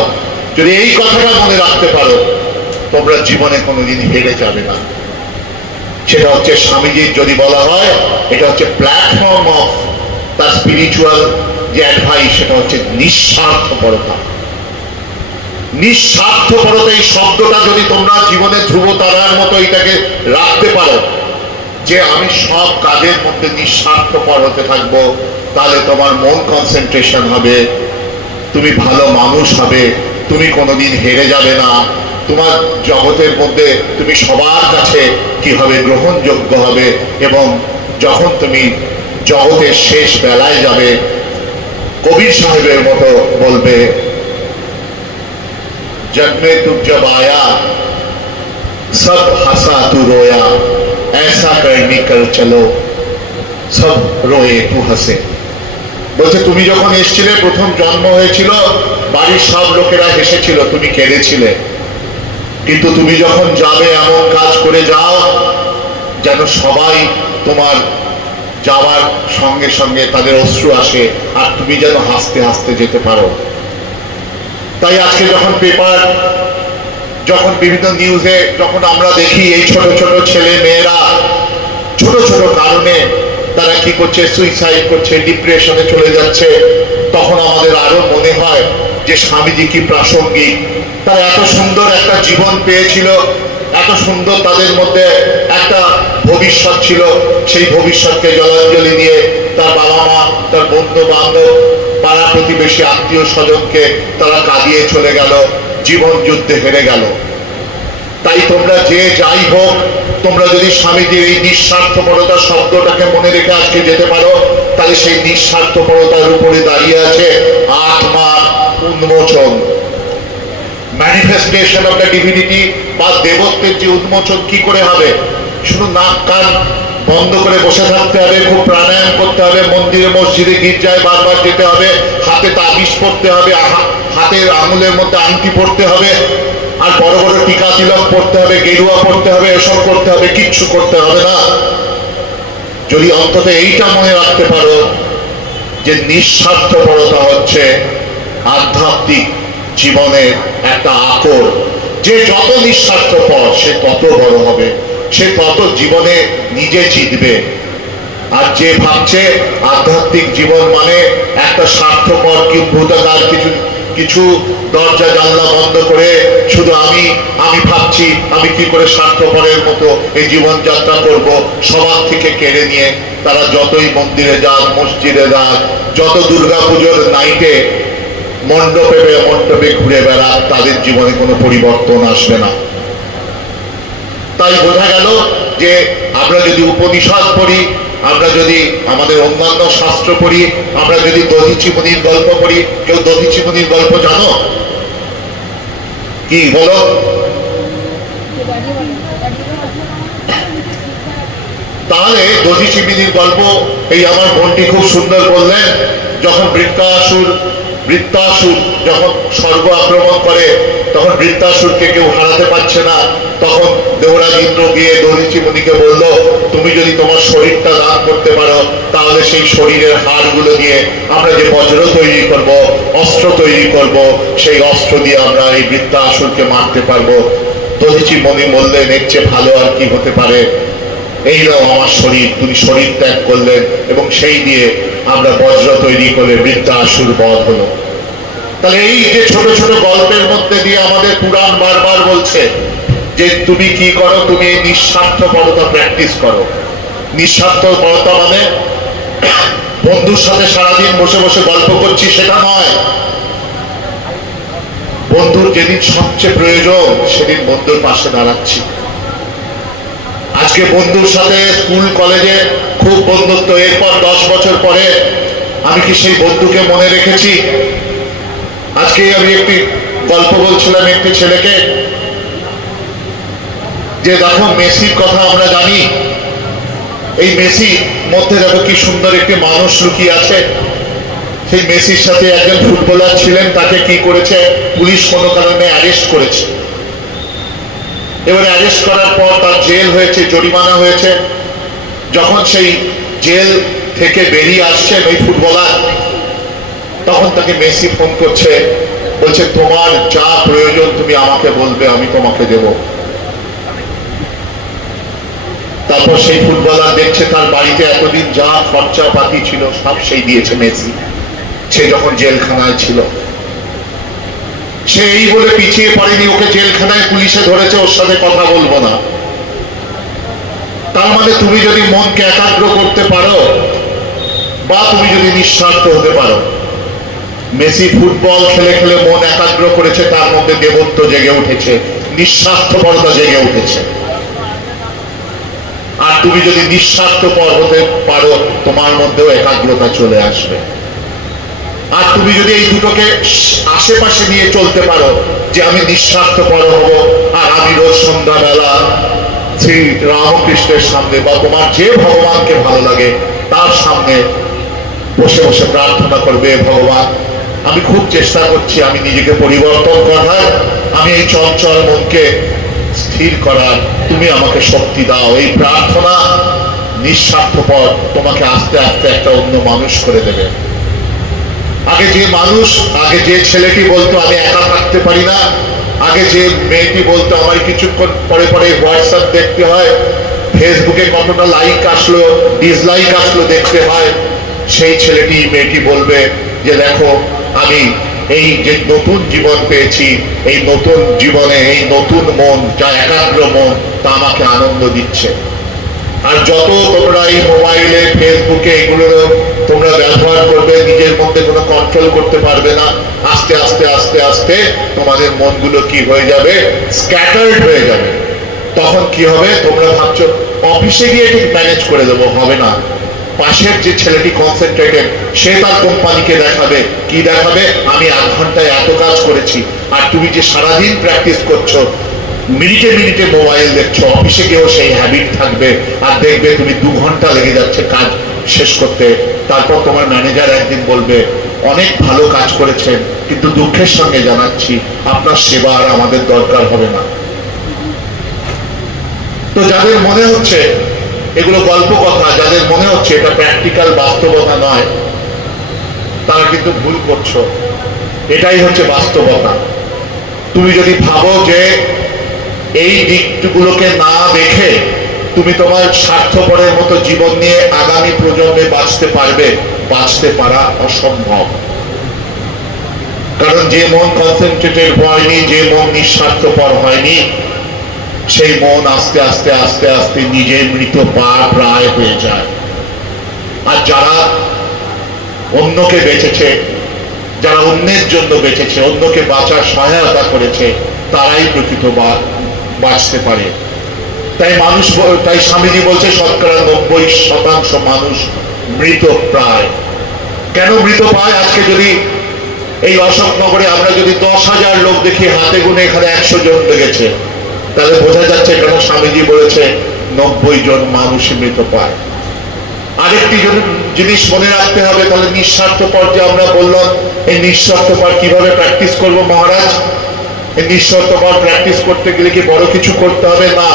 যদি এই কথাটা মনে রাখতে পারো তোমরা জীবনে কোনোদিন হেরে যাবে না। সেটা হচ্ছে স্বামীজির যদি বলা হয় এটা হচ্ছে প্ল্যাটফর্ম অফ তার স্পিরিচুয়াল যে অ্যাডভাইস, সেটা হচ্ছে নিঃস্বার্থপরতা। নিঃস্বার্থপরতা এই শব্দটা যদি তোমরা জীবনে ধ্রুব তারার মতো এটাকে রাখতে পারো যে আমি সব কাজের মধ্যে নিঃস্বার্থপর হতে থাকবো, তাহলে তোমার মন কনসেন্ট্রেশন হবে, তুমি ভালো মানুষ হবে, তুমি কোনোদিন হেরে যাবে না, তোমার জগতের মধ্যে তুমি সবার কাছে কি হবে? গ্রহণযোগ্য হবে। এবং যখন তুমি জগতের শেষ বেলায় যাবে, কবির সাহেবের মতো বলবে জন্মে তু জব আয়া সব হাসা তু রোয়া, ऐसा करनी कर चलो সব রোয়ে তু হাসে। বলছে তুমি যখন এসেছিলে, প্রথম জন্ম হয়েছিল, বাড়ির সব লোকেরা হেসেছিল, তুমি কেঁদেছিলে, কিন্তু তুমি যখন যাবে এমন কাজ করে যাও যেন সবাই তোমার যাওয়ার সঙ্গে সঙ্গে তাদের অশ্রু আসে আর তুমি যেন হাসতে হাসতে যেতে পারো। তাই আজকে যখন পেপার, যখন বিভিন্ন নিউজে যখন আমরা দেখি এই ছোট ছোট ছেলে মেয়েরা ছোট ছোট কারণে তারা কি করছে? সুইসাইড করছে, ডিপ্রেশনে চলে যাচ্ছে, তখন আমাদের আরো মনে হয় যে স্বামীজি কি প্রাসঙ্গিক। তারা এত সুন্দর একটা জীবন পেয়েছিল, এত সুন্দর তাদের মধ্যে একটা ভবিষ্যৎ ছিল, সেই ভবিষ্যৎকে জলাঞ্জলি দিয়ে তার বাবা মা, তার বন্ধু বান্ধব, পাড়া প্রতিবেশী, আত্মীয় স্বজনকে তারা কাঁদিয়ে চলে গেল, জীবন যুদ্ধে হেরে গেল। তাই তোমরা যে যাই হোক, তোমরা যদি স্বামীজির এই নিঃস্বার্থপরতা শব্দটাকে মনে রেখে আজকে যেতে পারো, তাহলে সেই নিঃস্বার্থপরতার উপরে দাঁড়িয়ে আছে আত্মার উন্মোচন, ম্যানিফেস্টেশন অফ দ্য ডিভিনিটি বা দেবত্বের যে উন্মোচন কি করে হবে? শুধু নাক কান বন্ধ করে বসে থাকতে হবে, খুব প্রাণায়াম করতে হবে, মন্দিরে মসজিদে গির্জায় বারবার যেতে হবে, হাতে তাবিজ পড়তে হবে, হাতের আঙুলের মধ্যে আংটি পড়তে হবে, আর বড় বড় টিকা তিলক পড়তে হবে, গেরুয়া পড়তে হবে, এসব করতে হবে, কিচ্ছু করতে হবে না। যদি অন্তত এইটা মনে রাখতে পারো যে নিঃস্বার্থপরতা হচ্ছে আধ্যাত্মিক জীবনের একটা আকর, যে যত নিঃস্বার্থপর সে তত বড় হবে, সে তত জীবনে নিজে জিতবে। আর যে ভাবছে আধ্যাত্মিক জীবন মানে একটা স্বার্থপর কি ভূতাকার কিছু কিছু দরজা জানলা বন্ধ করে শুধু আমি ভাবছি আমি কি করে স্বার্থপরের মতো এই জীবনযাত্রা করব, সবার থেকে কেড়ে নিয়ে তারা যতই মন্দিরে যাক, মসজিদে যাক, যত দুর্গাপুজোর নাইটে মণ্ডপে ঘুরে বেড়াক, তাদের জীবনে কোনো পরিবর্তন আসবে না। তাই বোঝা গেল যে আমরা যদি উপনিষদ পড়ি, আমরা যদি আমাদের অন্যান্য শাস্ত্র পড়ি, আমরা যদি দধিচি মুনির গল্প পড়ি, কেউ দধিচি মুনির গল্প জানো? কি বলো? তাহলে দধিচি মুনির গল্প এই আমার বোনটি খুব সুন্দর বললেন। যখন বৃত্তাসুর যখন স্বর্গ আক্রমণ করে, তখন বৃত্তাসুরকে কেউ হারাতে পারছে না, তখন দেবরাজ ইন্দ্র গিয়ে দধিচি মুনিকে বলল তুমি যদি তোমার শরীরটা দান করতে পারো, তাহলে সেই শরীরের হাড়গুলো দিয়ে আমরা যে বজ্র তৈরি করব, অস্ত্র তৈরি করব, সেই অস্ত্র দিয়ে আমরা এই বৃত্তাসুরকে মারতে পারবো। দধিচি মণি বললেন, এর চেয়ে ভালো আর কি হতে পারে? এই নাও আমার শরীর। তুমি শরীর ত্যাগ করলেন এবং সেই দিয়ে আমরা বজ্র তৈরি করে বৃত্তাসুর বধ হলো। তাহলে এই যে ছোট ছোট গল্পের মধ্যে দিয়ে আমাদের পুরাণ বারবার বলছে যে তুমি কি করো, তুমি এই নিঃস্বার্থপরতা প্র্যাকটিস করো। নিঃস্বার্থপরতা মানে বন্ধুর সাথে সারাদিন বসে বসে গল্প করছি সেটা নয়। বন্ধুর যেদিন সবচেয়ে প্রয়োজন সেদিন বন্ধুর পাশে দাঁড়াচ্ছি। আজকে বন্ধুর সাথে স্কুল কলেজে খুব বন্ধুত্ব, এরপর 10 বছর পরে আমি কি সেই বন্ধুকে মনে রেখেছি? আজকে আমি একটি গল্প বলছিলাম একটি ছেলেকে, যে দেখো মেসির কথা আমরা জানি, এই মেসির মধ্যে দেখো কি সুন্দর একটি মানুষ লুকিয়ে আছে। সেই মেসির সাথে একজন ফুটবলার ছিলেন, তাকে কি করেছে, পুলিশ কোনো কারণে অ্যারেস্ট করেছে। এবারে অ্যারেস্ট করার পর তার জেল হয়েছে, জরিমানা হয়েছে। যখন সেই জেল থেকে বেরিয়ে আসছেন ওই ফুটবলার, তখন তাকে মেসি ফোন করছে, বলছে তোমার যা প্রয়োজন তুমি আমাকে বলবে, আমি তোমাকে দেব। তারপর সেই ফুটবলার দেখছে তার বাড়িতে এতদিন যা খরচা পাতি ছিল সব সেই দিয়েছে মেসি, সে যখন জেলখানায় ছিল। সে এই বলে পিছিয়ে পড়েনি, ওকে জেলখানায় পুলিশে ধরেছে, ওর সাথে কথা বলবো না। তার মানে তুমি যদি মনকে একাগ্র করতে পারো বা তুমি যদি নিঃস্বার্থ হতে পারো। মেসি ফুটবল খেলে খেলে মন একাগ্র করেছে, তার মধ্যে দেবত্ব জেগে উঠেছে, নিঃস্বার্থপরতা জেগে উঠেছে। আর তুমি যদি নিঃস্বার্থপর হতে পারো, তোমার মধ্যেও একাগ্রতা চলে আসবে। আর তুমি যদি এই দুটোকে আশেপাশে নিয়ে চলতে পারো, যে আমি নিঃস্বার্থপর হব আর আমি রোজ সন্ধ্যাবেলা শ্রী রামকৃষ্ণের সামনে বা তোমার যে ভগবানকে ভালো লাগে তার সামনে বসে বসে প্রার্থনা করবে, ভগবান আমি খুব চেষ্টা করছি আমি নিজেকে পরিবর্তন করার, আমি এই চঞ্চল মনকে স্থির করার, তুমি আমাকে শক্তি দাও। এই প্রার্থনা নিঃস্বার্থপর তোমাকে আস্তে আস্তে একটা অন্য মানুষ করে দেবে। আগে যে ছেলেটি বলতো আমি একা থাকতে পারি না, আগে যে মেয়েটি বলতো আমার কিছুক্ষণ পরে পরে হোয়াটসঅ্যাপ দেখতে হয়, ফেসবুকে কতটা লাইক আসলো ডিসলাইক আসলো দেখতে হয়, সেই ছেলেটি মেয়েটি বলবে যে দেখো আমি এই যে নতুন জীবন পেয়েছি, এই নতুন জীবনে এই নতুন মন, যা একাগ্র মন, তা আমাকে আনন্দ দিচ্ছে। আর যত তোমরা এই মোবাইলে ফেসবুকে এগুলো তোমরা ব্যবহার করবে, নিজের মধ্যে কোনো কন্ট্রোল করতে পারবে না। আস্তে আস্তে আস্তে আস্তে তোমাদের মনগুলো কি হয়ে যাবে, স্ক্যাটার্ড হয়ে যাবে। তখন কি হবে, তোমরা ভাবছো অফিসে গিয়ে ঠিক ম্যানেজ করে দেবো, হবে না। পাশের যে ছেলেটি কনসেন্ট্রেটেড, সে তার কোম্পানিকে দেখাবে, কি দেখাবে, আমি 8 ঘন্টায় এত কাজ করেছি। আর তুমি যে সারাদিন প্র্যাকটিস করছো, মিনিটে মিনিটে মোবাইল দেখছো, অফিসে গিয়েও সেই হ্যাবিট থাকবে। আর দেখবে তুমি 2 ঘন্টা লেগে যাচ্ছে কাজ শেষ করতে। তারপর তোমার ম্যানেজার একদিন বলবে অনেক ভালো কাজ করেছেন, কিন্তু দুঃখের সঙ্গে জানাচ্ছি আপনার সেবা আর আমাদের দরকার হবে না। তো যাদের মনে হচ্ছে এগুলো গল্প কথা, যাদের মনে হচ্ছে এটা প্র্যাকটিক্যাল বাস্তবতা নয়, তারা কিন্তু ভুল করছো। এটাই হচ্ছে বাস্তবতা। তুমি যদি ভাবো যে এই দিকগুলোকে না দেখে তুমি তোমার স্বার্থপরের মতো জীবন নিয়ে আগামী প্রজন্মে বাঁচতে পারবে, বাঁচতে পারা অসম্ভব। কারণ যে মন কনসেন্ট্রেটেড হয়নি, যে মন নিঃস্বার্থপর হয়নি, সেই মন আস্তে আস্তে আস্তে আস্তে নিজের মৃত প্রায় হয়ে যায়। আর যারা অন্যকে বেঁচেছে, যারা অন্যের জন্য বেঁচেছে, অন্যকে বাঁচার সহায়তা করেছে, তারাই প্রকৃত বাঁচতে পারে। তাই স্বামীজি বলছে 90% মানুষ মৃত প্রায়। কেন মৃত প্রায়? আজকে যদি এই অশোকনগরে আমরা যদি 10,000 লোক দেখি, হাতে গুনে এখানে 100 জন লেগেছে, তাহলে বোঝা যাচ্ছে কেন স্বামীজি বলেছে 90 জন মানুষ মৃত প্রায়। আরেকটি জিনিস মনে রাখতে হবে, তাহলে নিঃস্বার্থপর যে আমরা বললাম, এই নিঃস্বার্থপর কিভাবে প্র্যাকটিস করবো মহারাজ? এই নিঃস্বার্থপর প্র্যাকটিস করতে গেলে কি বড় কিছু করতে হবে? না,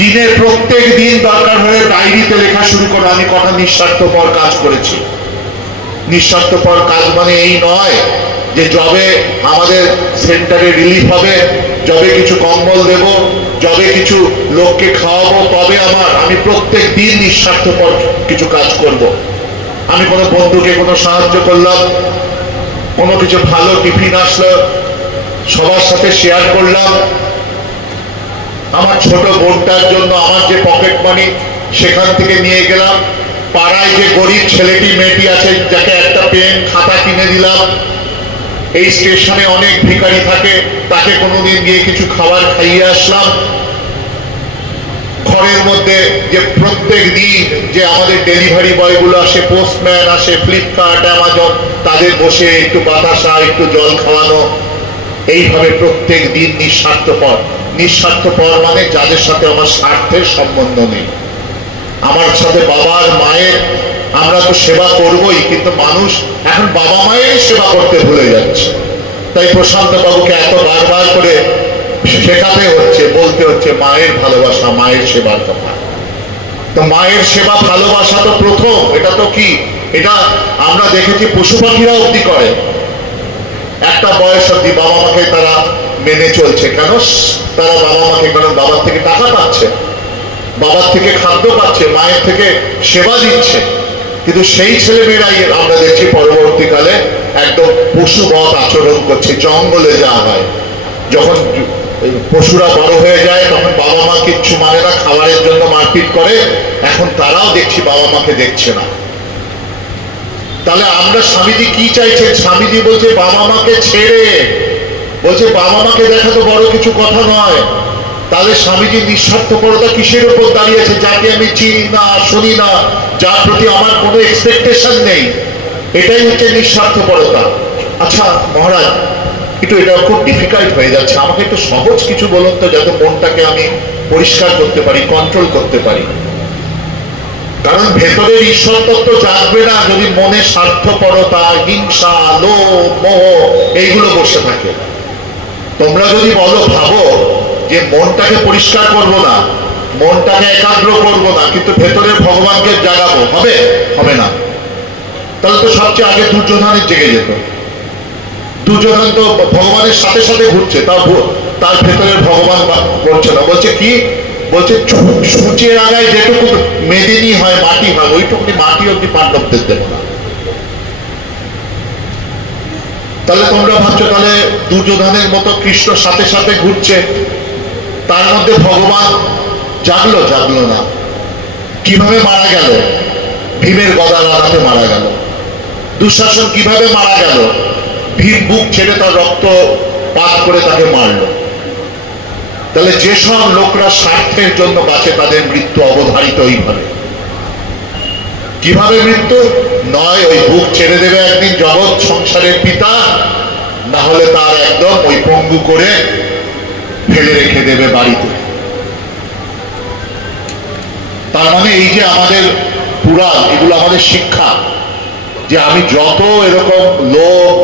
দিনের প্রত্যেক দিন দরকার হলে ডায়েরিতে লেখা শুরু করো আমি কটা নিঃস্বার্থপর কাজ করেছি। নিঃস্বার্থপর কাজ মানে এই নয় যে যবে আমাদের সেন্টারে রিলিফ হবে, যবে কিছু কম্বল দেব, যবে কিছু লোককে খাওয়াবো তবে আমি প্রত্যেক দিন নিঃস্বার্থপর কিছু কাজ করব। আমি কোনো বন্ধুকে কোনো সাহায্য করলাম, কোনো কিছু ভালো টিফিন আসলো সবার সাথে শেয়ার করলাম, আমার ছোট বোনটার জন্য আমার যে পকেট মানি সেখান থেকে নিয়ে গেলাম, পাড়ায় যে গরিব ছেলেটি মেয়েটি আছে যাকে একটা পেন খাতা কিনে দিলাম, এই স্টেশনে অনেক ভিখারি থাকে তাকে কোনোদিন গিয়ে কিছু খাবার খাইয়ে আসলাম। ঘরের মধ্যে যে প্রত্যেক দিন যে আমাদের ডেলিভারি বয়গুলো আসে, পোস্টম্যান আসে, ফ্লিপকার্ট, অ্যামাজন, তাদের বসে একটু বাতাসা একটু জল খাওয়ানো, এইভাবে প্রত্যেক দিন নিঃস্বার্থপর। নিঃস্বার্থপর মানে যাদের সাথে আমার স্বার্থের সম্বন্ধ নেই। আমার সাথে বাবার মায়ের আমরা তো সেবা করবই, কিন্তু মানুষ এখন বাবা মায়ের সেবা করতে ভুলে যাচ্ছে। তাই প্রশান্ত বাবুকে এত বারবার করে শেখাতে হচ্ছে, বলতে হচ্ছে মায়ের ভালোবাসা, মায়ের সেবার কথা। তো মায়ের সেবা ভালোবাসা তো প্রথম, এটা তো কি, এটা আমরা দেখেছি পশু পাখিরা অব্দি করে। একটা বয়স অব্দি বাবা মাকে তারা মেনে চলছে। কেন তারা বাবা মাকে, কারণ বাবার থেকে টাকা পাচ্ছে, বাবার থেকে খাদ্য পাচ্ছে, মায়ের থেকে সেবা দিচ্ছে। কিন্তু সেই ছেলেমেয়েরাই আমরা দেখছি পরবর্তীকালে একদম পশুবৎ আচরণ করছে। জঙ্গলে যাওয়া হয়, যখন পশুরা বড় হয়ে যায় তখন বাবা মা কিচ্ছু মানে না, খাবারের জন্য মারপিট করে। এখন তারাও দেখছি বাবা মাকে দেখছে না। তাহলে আমরা স্বামীজি কি চাইছেন? স্বামীজি বলছে বাবা মাকে ছেড়ে, বলছে বাবা মাকে দেখা তো বড় কিছু কথা নয়। তাহলে স্বামীজি নিঃস্বার্থপরতা কিসের উপর দাঁড়িয়েছে? যাকে আমি চিনি না, শুনি না, যার প্রতি আমার কোনো এক্সপেকটেশন নেই, এটাই হচ্ছে নিঃস্বার্থপরতা। আচ্ছা মহারাজ, একটু এটা খুব ডিফিকাল্ট হয়ে যাচ্ছে, আমাকে একটু সহজ কিছু বলুন তো, যাতে মনটাকে আমি পরিষ্কার করতে পারি, কন্ট্রোল করতে পারি। কারণ ভেতরের ঈশ্বর তত্ত্ব জাগবে না যদি মনে স্বার্থপরতা, হিংসা, লোভ, মোহ এইগুলো বসে থাকে। তোমরা যদি বলো, ভাবো যে মনটাকে পরিষ্কার করবো না, মনটাকে একাগ্র করবো না, কিন্তু ভেতরের ভগবানকে জাগাবো, হবে? হবে না। তাহলে তো সবচেয়ে আগে দুর্যোধনের জেগে যেত। দুর্যোধন তো ভগবানের সাথে সাথে ঘুরছে, তার ভেতরের ভগবান করছে না। বলছে কি? বলছে সূচের আগায় যেটুকু মেদিনী হয়, মাটি হয়, ওইটুকুনি মাটি অব্দি পাণ্ডবদের দেব না। তাহলে তোমরা ভাবছো তাহলে দুর্যোধনের মতো কৃষ্ণ সাথে সাথে ঘুরছে, তার মধ্যে ভগবান জাগলো? জাগলো না। কিভাবে মারা গেল? ভীমের গদার আঘাতে মারা গেল। দুঃশাসন কিভাবে মারা গেল? ভীম বুক ছেড়ে তার রক্ত পাত করে তাকে মারলো। তাহলে যেসব লোকরা স্বার্থের জন্য বাঁচে তাদের মৃত্যু অবধারিত এইভাবে। কিভাবে মৃত্যু? নয় ওই বুক ছেড়ে দেবে একদিন জগৎ সংসারের পিতা, না হলে তার একদম ওই পঙ্গু করে ফেলে রেখে দেবে বাড়িতে। তার মানে এই যে আমাদের পুরাণ, এগুলো আমাদের শিক্ষা যে আমি যত এরকম লোক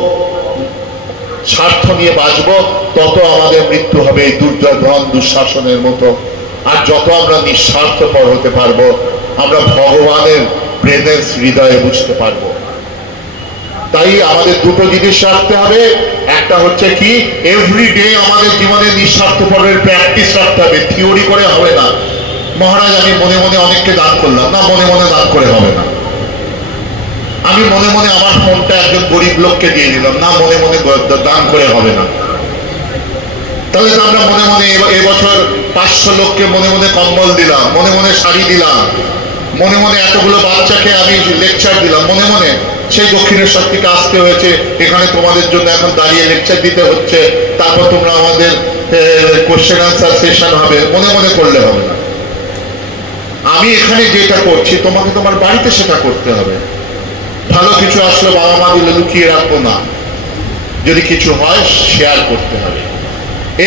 স্বার্থ নিয়ে বাঁচবো তত আমাদের মৃত্যু হবে এই দুর্যোধন, দুঃশাসনের মতো। আর যত আমরা নিঃস্বার্থপর হতে পারবো, আমরা ভগবানের প্রেজেন্স হৃদয়ে বুঝতে পারবো। তাই আমাদের দুটো জিনিস রাখতে হবে। একটা হচ্ছে কি, এভরিডে আমাদের জীবনে নিঃস্বার্থপরের প্র্যাকটিস রাখতে হবে, থিওরি করে হবে না। মহারাজ আমি মনে মনে অনেককে দান করলাম, না, মনে মনে দান করে হবে না। আমি মনে মনে আমার ফোনটা একজন গরিব লোককে দিয়ে দিলাম, না, মনে মনে দান করে হবে না। তাহলে তো আমরা মনে মনে এবছর 500 লোককে মনে মনে কম্বল দিলাম, মনে মনে শাড়ি দিলাম, মনে মনে এতগুলো বাচ্চাকে আমি লেকচার দিলাম, মনে মনে সেই দক্ষিণেশ্বর থেকে আসতে হয়েছে, এখানে তোমাদের জন্য এখন দাঁড়িয়ে লেকচার দিতে হচ্ছে, তারপর তোমরা আমাদের কোশ্চেন আনসার সেশন হবে, মনে মনে করলে হবে না। আমি এখানে যেটা করছি তোমাকে তোমার বাড়িতে সেটা করতে হবে। ভালো কিছু আসলে বাবা মা দিলে লুকিয়ে রাখবো না, যদি কিছু হয় শেয়ার করতে হবে।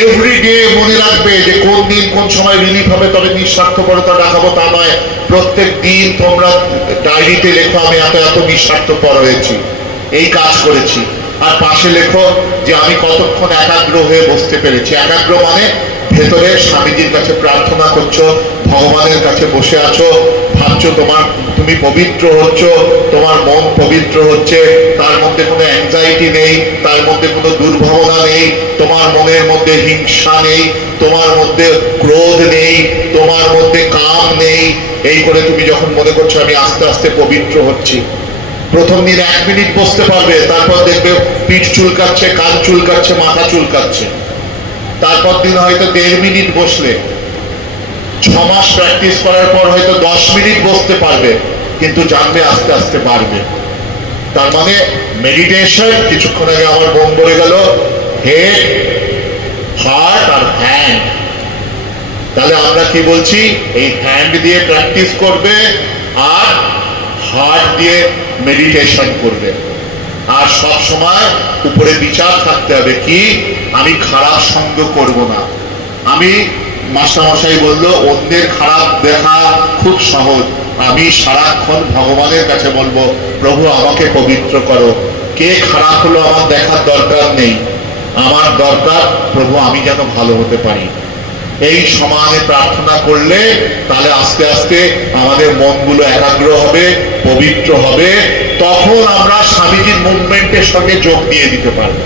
এভরিডে মনে রাখবে যে কোন দিন কোন সময় রিলিফ হবে, তবে নিঃস্বার্থপরতা দেখাবো তা নয়। প্রত্যেক দিন তোমরা ডায়েরিতে লেখো আমি এত এত নিঃস্বার্থপর হয়েছি, এই কাজ করেছি, আর পাশে লেখো যে আমি কতক্ষণ একাগ্র হয়ে বসতে পেরেছি। একাগ্র মানে ভেতরে স্বামীজির কাছে প্রার্থনা করছো, ভগবানের কাছে বসে আছো, ভাবছো তুমি পবিত্র হচ্ছ, তোমার মন পবিত্র হচ্ছে, তার মধ্যে কোনো অ্যাংজাইটি নেই, তার মধ্যে কোনো দুর্ভাবনা নেই, তোমার মনের মধ্যে হিংসা নেই, তোমার মধ্যে ক্রোধ নেই, তোমার মধ্যে কাম নেই। এই করে তুমি যখন মনে করছো আমি আস্তে আস্তে পবিত্র হচ্ছি, প্রথম দিন 1 মিনিট বসতে পারবে, তারপর দেখবে পিঠ চুলকাচ্ছে, কান চুলকাচ্ছে, মাথা চুলকাচ্ছে। তারপর দিন হয়তো 1.5 মিনিট বসলে, 6 মাস প্র্যাকটিস করার পর হয়তো 10 মিনিট বসতে পারবে, কিন্তু জানবে আস্তে আস্তে বাড়বে। তার মানে মেডিটেশন, কিছুক্ষণ আগে আমার মন বলে গেল হেড, হার্ট আর হ্যান্ড। তাহলে আমরা কি বলছি, এই হ্যান্ড দিয়ে প্র্যাকটিস করবে আর হার্ট দিয়ে মেডিটেশন করবে। আর সব সময় উপরে বিচার থাকতে হবে কি, আমি খারাপ সঙ্গ করব না। আমি মাস্টারমশাই বললো অন্যের খারাপ দেখা খুব সহজ, আমি সারাক্ষণ ভগবানের কাছে বলবো প্রভু আমাকে পবিত্র করো, কে খারাপ হলো আমার দেখার দরকার নেই, আমার দরকার প্রভু আমি যেন ভালো হতে পারি। এই সমানে প্রার্থনা করলে তাহলে আস্তে আস্তে আমাদের মনগুলো একাগ্র হবে, পবিত্র হবে, তখন আমরা স্বামীজির মুভমেন্টের সঙ্গে যোগ দিয়ে দিতে পারবো।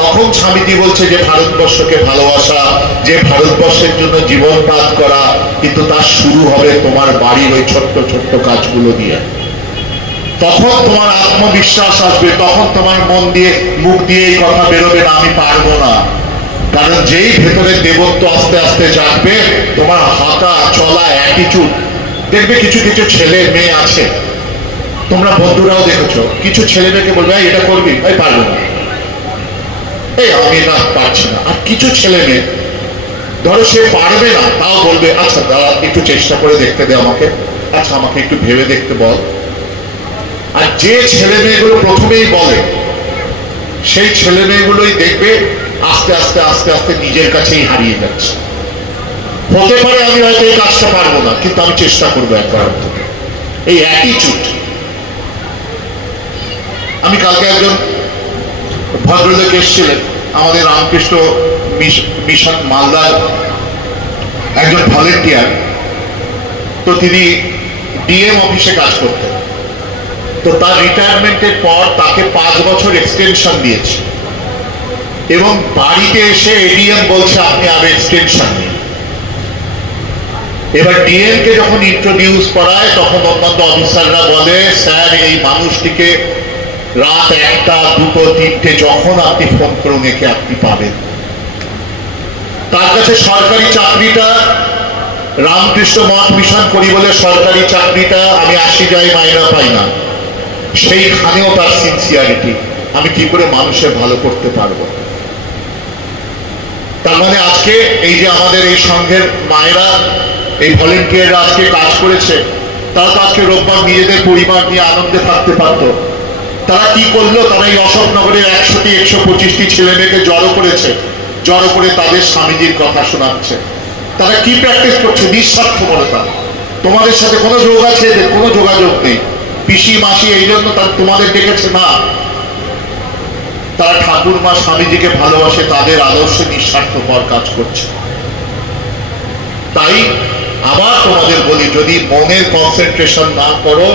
তখন স্বামীজি বলছে যে ভারতবর্ষকে ভালোবাসা, যে ভারতবর্ষের জন্য জীবনপাত করা, কিন্তু তার শুরু হবে তোমার বাড়ির ওই ছোট্ট ছোট্ট কাজগুলো দিয়ে। তখন তোমার আত্মবিশ্বাস আসবে, তখন তোমার মন দিয়ে মুখ দিয়ে এই কথা বেরোবে না আমি পারবো না। কারণ যেই ভেতরে দেবত্ব আস্তে আস্তে জাগবে, তোমার হাঁটা চলা অ্যাটিটিউড দেখবে। কিছু কিছু ছেলে মেয়ে আছে, তোমরা বন্ধুরাও দেখেছো, কিছু ছেলে মেয়েকে বলবে এটা করবি, ভাই পারবো না, এই আমি না পারছি না। আর কিছু ছেলে মেয়ে ধরো সে পারবে না, তাও বলবে আচ্ছা দাঁড়া একটু চেষ্টা করে দেখতে দে আমাকে, আচ্ছা আমাকে একটু ভেবে দেখতে বল। আর যে ছেলে মেয়েগুলো প্রথমেই বলে, সেই ছেলে মেয়েগুলোই দেখবে আস্তে আস্তে আস্তে আস্তে নিজের কাছেই হারিয়ে যাচ্ছে। হতে পারে আমি হয়তো এই কাজটা পারবো না, কিন্তু আমি চেষ্টা করবো একবার। এই অ্যাটিটিউড। আমি কালকে একজন ভদ্রলোক এসেছিলেন, আমাদের রামকৃষ্ণ মিশন মালদার একজন ভলেন্টিয়ার। তো তিনি ডিএম অফিসে কাজ করতেন। তো তার রিটায়ারমেন্টের পর তাকে 5 বছর এক্সটেনশন দিয়েছে, এবং বাড়িতে এসে এডিএম বলছে আপনি আর এক্সটেনশন নেই। এবার ডিএম কে যখন ইন্ট্রোডিউস করায় তখন অন্যান্য অফিসাররা বলে স্যার এই মানুষটিকে রাত 1টা 2টো 3টে যখন আপনি ফোন করুন একে আপনি পাবেন। তার কাছে সরকারি চাকরিটা, রামকৃষ্ণ মঠ মিশন করি বলে সরকারি চাকরিটা আমি 80 যাই মাইনা পাই না, সেইখানেও তার সিনসিয়ারিটি। আমি কি করে মানুষের ভালো করতে পারবো। তার মানে আজকে এই যে আমাদের এই সংঘের মায়েরা, এই ভলেন্টিয়াররা আজকে কাজ করেছে, তারা তো আজকে রোববার নিজেদের পরিবার নিয়ে আনন্দে থাকতে পারতো। তারা কি করলো, তারা এই অশোকনগরের 100টি 125টি ছেলে মেয়েকে জড়ো করেছে, জড়ো করে তাদের স্বামীজির কথা শোনাচ্ছে। তারা কি প্র্যাকটিস করছে, নিঃস্বার্থপরতা। তোমাদের সাথে কোনো যোগ আছে, কোনো যোগাযোগ নেই, পিসি মাসি এই জন্য তোমাদের ডেকেছে না, তারা ঠাকুর মা স্বামীজিকে ভালোবাসে, তাদের আদর্শে নিঃস্বার্থপর কাজ করছে। তাই আবার তোমাদের বলি, যদি মনের কনসেন্ট্রেশন না করো,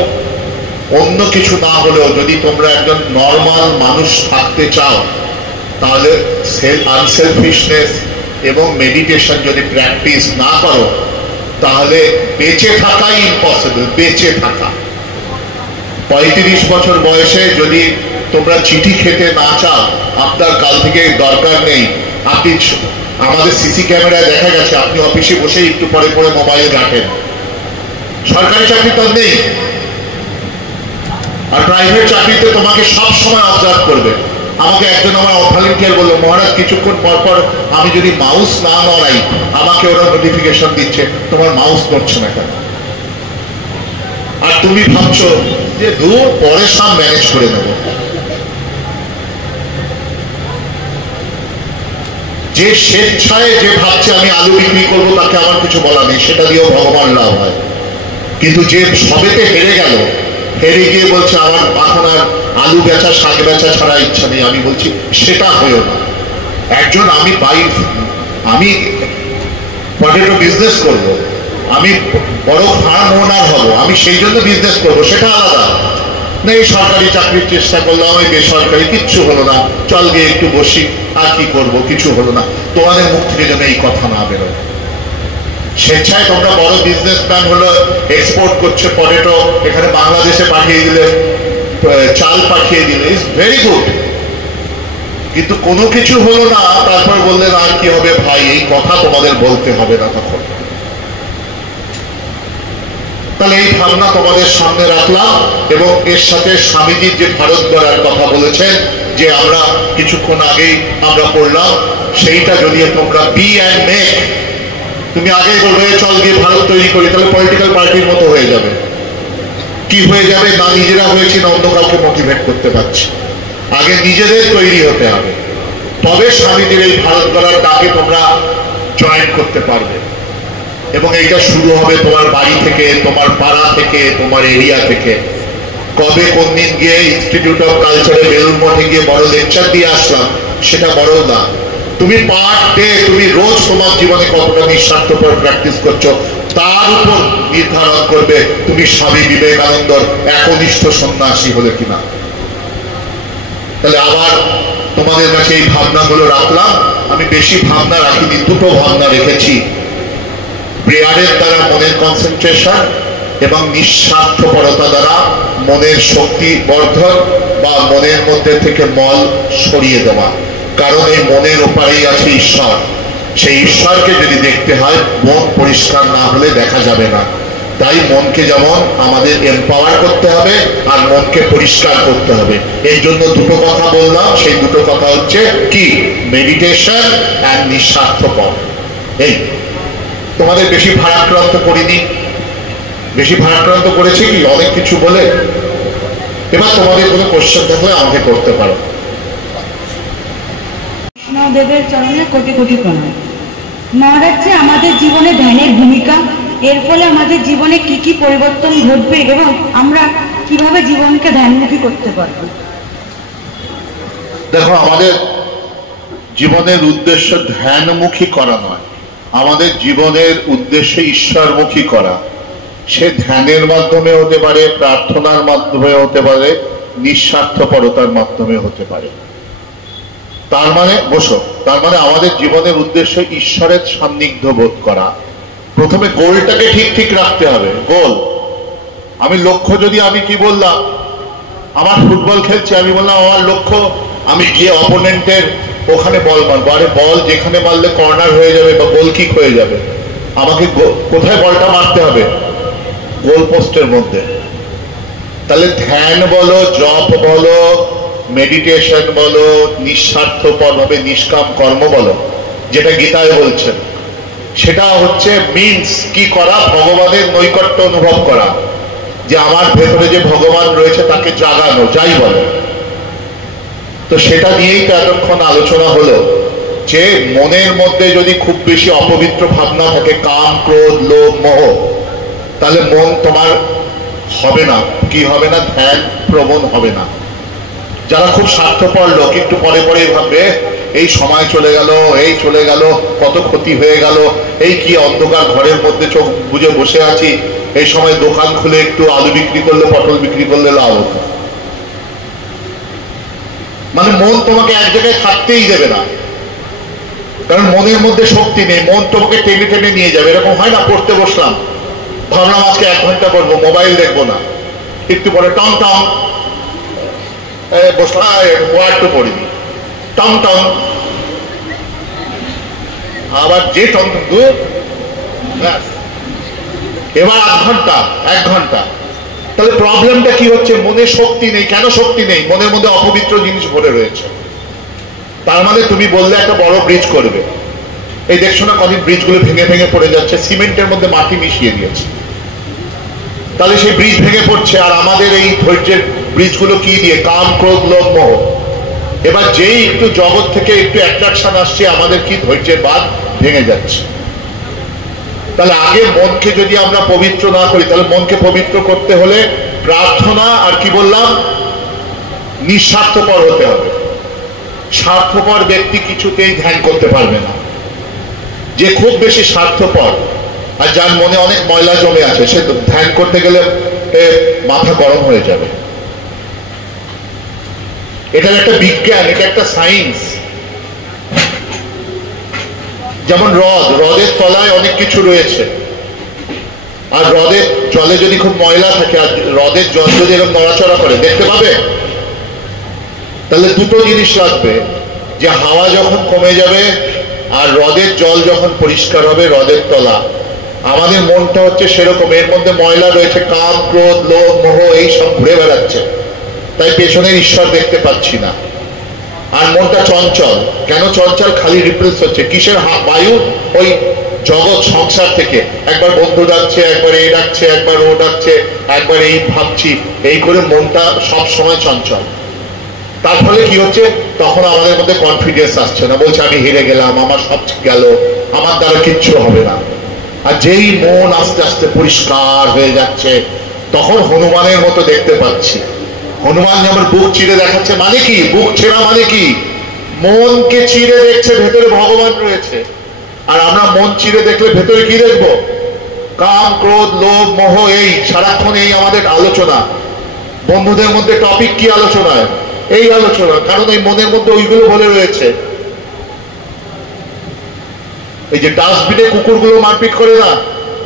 অন্য কিছু না হলেও যদি তোমরা একজন নর্মাল মানুষ থাকতে চাও, তাহলে আনসেলফিশনেস এবং মেডিটেশন যদি প্র্যাকটিস না করো, তাহলে বেঁচে থাকাই ইম্পসিবল। বেঁচে থাকা 35 বছর বয়সে যদি তোমরা চিঠি খেতে না চাও, আপনার কাল থেকে দরকার নেই। আপনি আমাদের সিসি ক্যামেরায় দেখা গেছে আপনি অফিসে বসে একটু পরে পরে মোবাইল ঘাটেন। সরকারি চাকরি তো নেই, আর প্রাইভেট চাকরিতে তোমাকে সব সময় অবজার্ভ করবে। আমাকে একজন আমার ভলেন্টিয়ার বললো মহারাজ কিছুক্ষণ পর পর আমি যদি মাউস না নড়াই আমাকে ওরা নোটিফিকেশন দিচ্ছে তোমার মাউস নড়ছে না কেন। আর তুমি ভাবছো যে দূর পরে সব ম্যানেজ করে নেব। যে স্বেচ্ছায় যে ভাবছে আমি আলু বিক্রি করবো তাকে আমার কিছু বলা নেই, সেটা দিয়েও ভগবান লাভ হয়। কিন্তু যে সবেতে হেরে গেল, হেরে গিয়ে বলছে আমার এখন আর আলু বেচা শাক বেচা ছাড়া ইচ্ছা নেই, আমি বলছি সেটা হয়েও না। একজন আমি আমি পটেটো বিজনেস করব, আমি বড় ফার্ম ওনার হব, আমি সেই জন্য বিজনেস করব, সেটা আলাদা না। এই সরকারি চাকরির চেষ্টা করলাম, ওই বেসরকারি, কিচ্ছু হলো না, চল গিয়ে একটু বসি, আর কি করব, কিছু হলো না। তোমাদের মুখ থেকে যেন এই কথা না বেরোয়। স্বেচ্ছায় তোমরা বড় বিজনেসম্যান হলো, এক্সপোর্ট করছে পটেটো, এখানে বাংলাদেশে পাঠিয়ে দিলে, চাল পাঠিয়ে দিলে, ইজ ভেরি গুড। কিন্তু কোনো কিছু হলো না, তারপর বললেন আর কি হবে ভাই, এই কথা তোমাদের বলতে হবে না তখন। তাহলে এই ভাবনা তোমাদের সামনে রাখলাম, এবং এর সাথে স্বামীজির যে ভারত গড়ার কথা বলেছেন, যে আমরা কিছুক্ষণ আগেই আমরা পড়লাম, সেইটা যদি তোমরা বি অ্যান্ড মেক, তুমি আগেই বলবে চল গিয়ে ভারত তৈরি করি, তাহলে পলিটিক্যাল পার্টির মতো হয়ে যাবে। কি হয়ে যাবে, না নিজেরা হয়েছি না অন্য কাউকে মোটিভেট করতে পারছি। আগে নিজেদের তৈরি হতে হবে, তবে স্বামীজির এই ভারত গড়ার ডাকে তোমরা জয়েন করতে পারবে। এবং এইটা শুরু হবে তোমার বাড়ি থেকে, তোমার পাড়া থেকে, তোমার এরিয়া থেকে। কবে কোন দিন গিয়ে ইনস্টিটিউট অফ কালচারে বেলুড় মঠে গিয়ে বড় লেকচার দিয়ে আসলাম, সেটা বড় না। তুমি পার ডে, তুমি রোজ তোমার জীবনে কতটা নিঃস্বার্থপর প্র্যাকটিস করছো, তার উপর নির্ধারণ করবে তুমি স্বামী বিবেকানন্দর একনিষ্ঠ সন্ন্যাসী হলে কিনা। তাহলে আবার তোমাদের কাছে এই ভাবনাগুলো রাখলাম। আমি বেশি ভাবনা রাখিনি, দুটো ভাবনা রেখেছি। প্রেয়ারের দ্বারা মনের কনসেন্ট্রেশন এবং নিঃস্বার্থপরতা দ্বারা মনের শক্তি বর্ধন বা মনের মধ্যে থেকে মল সরিয়ে দেওয়া। কারণ এই মনের ওপারেই আছে ঈশ্বর। সেই ঈশ্বরকে যদি দেখতে হয়, মন পরিষ্কার না হলে দেখা যাবে না। তাই মনকে যেমন আমাদের এম্পাওয়ার করতে হবে, আর মনকে পরিষ্কার করতে হবে। এই জন্য দুটো কথা বললাম, সেই দুটো কথা হচ্ছে কি, মেডিটেশন অ্যান্ড নিঃস্বার্থপর। এই তোমাদের বেশি ভারাক্রান্ত করিনি, বেশি ভারাক্রান্ত করেছি কি অনেক কিছু বলে। এবার তোমাদের কোনো কোশ্চেন থাকলে আমাকে করতে পারো। দেবের চরণে কোটি কোটি প্রণাম। মহারাজ, আমাদের জীবনে ধ্যানের ভূমিকা, এর ফলে আমাদের জীবনে কি কি পরিবর্তন ঘটবে এবং আমরা কিভাবে জীবনকে ধ্যানমুখী করতে পারব? দেখো, আমাদের জীবনের উদ্দেশ্য ধ্যানমুখী করা নয়, আমাদের জীবনের উদ্দেশ্য ঈশ্বরমুখী করা। সে ধ্যানের মাধ্যমে হতে পারে, প্রার্থনার মাধ্যমে হতে পারে, নিঃস্বার্থপরতার মাধ্যমে হতে পারে। তার মানে বসো, তার মানে আমাদের জীবনের উদ্দেশ্য ঈশ্বরের সান্নিধ্য বোধ করা। প্রথমে গোলটাকে ঠিক ঠিক রাখতে হবে। গোল, আমি লক্ষ্য যদি, আমি কি বললাম, আমার ফুটবল খেলছে, আমি বললাম আমার লক্ষ্য আমি গিয়ে অপোনেন্টের ওখানে বল মারবো। আরে বল যেখানে মারলে কর্নার হয়ে যাবে বা গোল কিক হয়ে যাবে, আমাকে কোথায় বলটা মারতে হবে? গোল পোস্টের মধ্যে। তাহলে ধ্যান বলো, জপ বলো, মেডিটেশন বলো, নিঃস্বার্থপর ভাবে নিষ্কাম কর্ম বলো, যেটা গীতায় বলছেন, সেটা হচ্ছে মিনস কি করা, ভগবানের নৈকট্য অনুভব করা, যে আমার ভেতরে যে ভগবান রয়েছে তাকে জাগানো, যাই বলো। তো সেটা নিয়েই তো এতক্ষণ আলোচনা হলো, যে মনের মধ্যে যদি খুব বেশি অপবিত্র ভাবনা থাকে, কাম, ক্রোধ, লোভ, মোহ, তাহলে মন তোমার হবে না। কি হবে না? ধ্যান প্রবণ হবে না। যারা খুব স্বার্থপর লোক, একটু পরে পরে ভাববে এই সময় চলে গেল, এই চলে গেল, কত ক্ষতি হয়ে গেল, এই কি অন্ধকার ঘরের মধ্যে চোখ বুজে বসে আছি, এই সময় দোকান খুলে একটু আলু বিক্রি করলে, পটল বিক্রি করলে লাভ হতো। মানে মন তোমাকে এক জায়গায় থাকতেই দেবে না, কারণ মনের মধ্যে শক্তি নেই। মন তোমাকে টেনে টেনে নিয়ে যাবে। এরকম হয় না, পড়তে বসলাম, ভাবলাম আজকে 1 ঘন্টা পড়বো, মোবাইল দেখবো না, একটু পরে টম টম বসলাম, ওয়ার্ড তো পড়িনি, টম টম, আবার যে টম টম, এবার 1 ঘন্টা 1 ঘন্টা। তাহলে প্রবলেমটা কি হচ্ছে? মনে শক্তি নেই। কেন শক্তি নেই? মনের মধ্যে অপবিত্র জিনিস ভরে রয়েছে। তার মানে তুমি বললে একটা বড় ব্রিজ করবে, এই দেখছো না কদিন ব্রিজগুলো ভেঙে ভেঙে পড়ে যাচ্ছে, সিমেন্টের মধ্যে মাটি মিশিয়ে দিয়েছে। তাহলে সেই ব্রিজ ভেঙে পড়ছে। আর আমাদের এই ধৈর্যের ব্রিজগুলো কি দিয়ে? কাম, ক্রোধ, লোভ, মোহ। এবার যেই একটু জগৎ থেকে একটু অ্যাট্রাকশন আসছে, আমাদের কি ধৈর্যের বাঁধ ভেঙে যাচ্ছে। তাহলে আগে মনকে যদি আমরা পবিত্র না করি, তাহলে মনকে পবিত্র করতে হলে প্রার্থনা আর কি বললাম, নিঃস্বার্থপর হতে হবে। স্বার্থপর ব্যক্তি কিছুতেই ধ্যান করতে পারবে না। যে খুব বেশি স্বার্থপর আর যার মনে অনেক ময়লা জমে আছে, সে ধ্যান করতে গেলে মাথা গরম হয়ে যাবে। এটা একটা বিজ্ঞান, এটা একটা সায়েন্স। যেমন হ্রদের তলায় অনেক কিছু রয়েছে, আর হ্রদের জলে যদি খুব ময়লা থাকে আর হ্রদের জল যদি এরকম নড়াচড়া করে দেখতে পাবে। তাহলে দুটো জিনিস লাগবে, যে হাওয়া যখন কমে যাবে আর হ্রদের জল যখন পরিষ্কার হবে, হ্রদের তলা। আমাদের মনটা হচ্ছে সেরকম, এর মধ্যে ময়লা রয়েছে, কাম, ক্রোধ, লোভ, মোহ, এই সব ঘুরে বেড়াচ্ছে, তাই পেছনের ঈশ্বর দেখতে পাচ্ছি না। আর মনটা চঞ্চল। কেন চঞ্চল? খালি রিপ্লেস হচ্ছে কিসের? বায়ু, ওই জগৎ সংসার থেকে। একবার বন্ধু ডাকছে, একবার এই ডাকছে, একবার ও ডাকছে, একবার এই ভাবছি, এই করে মনটা সব সময় চঞ্চল। তার ফলে কি হচ্ছে? তখন আমাদের মধ্যে কনফিডেন্স আসছে না, বলছে আমি হেরে গেলাম, আমার সব গেল, আমার দ্বারা কিচ্ছু হবে না। আর যেই মন আস্তে আস্তে পরিষ্কার হয়ে যাচ্ছে, তখন হনুমানের মতো দেখতে পাচ্ছি। হনুমান যেমন বুক চিরে দেখাচ্ছে, মানে কি? বুক ছেঁড়া মানে কি? মনকে চিরে দেখছে, ভেতরে ভগবান রয়েছে। আর আমরা মন চিরে দেখলে ভেতরে কি দেখবো? কাম, ক্রোধ, লোভ, মোহ, এই সারাক্ষণ এই আমাদের আলোচনা। বন্ধুদের মধ্যে টপিক কি আলোচনা? এই আলোচনা। কারণ এই মনের মধ্যে ওইগুলো বলে রয়েছে। এই যে ডাস্টবিনে কুকুরগুলো মারপিট করে না,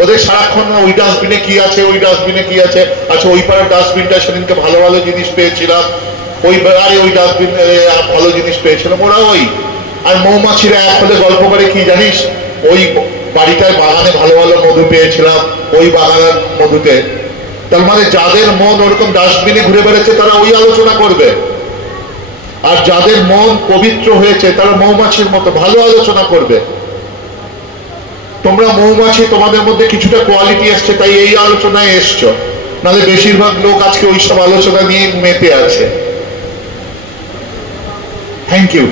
ওদের সারাক্ষণ ওই ডাস্টবিনে কি আছে, ওই ডাস্টবিনে কি আছে। আচ্ছা, ওই পাড়ার ডাস্টবিনটা সেদিনকে ভালো ভালো জিনিস পেয়েছিলাম, ওই আরে ওই ডাস্টবিন ভালো জিনিস পেয়েছিলাম, ওরা ওই। আর মৌমাছিরা এক হলে গল্প করে কি জানিস? ওই বাড়িটায় বাগানে ভালো ভালো মধু পেয়েছিলাম, ওই বাগানের মধুতে। তার মানে যাদের মন ওরকম ডাস্টবিনে ঘুরে বেড়াচ্ছে, তারা ওই আলোচনা করবে। আর যাদের মন পবিত্র হয়েছে, তারা মৌমাছির মতো ভালো আলোচনা করবে। তোমরা মৌমাছি, তোমাদের মধ্যে কিছুটা কোয়ালিটি এসছে, তাই এই আলোচনায় এসছো। নাহলে বেশিরভাগ লোক আজকে ওইসব আলোচনা নিয়ে মেতে আছে। Thank you.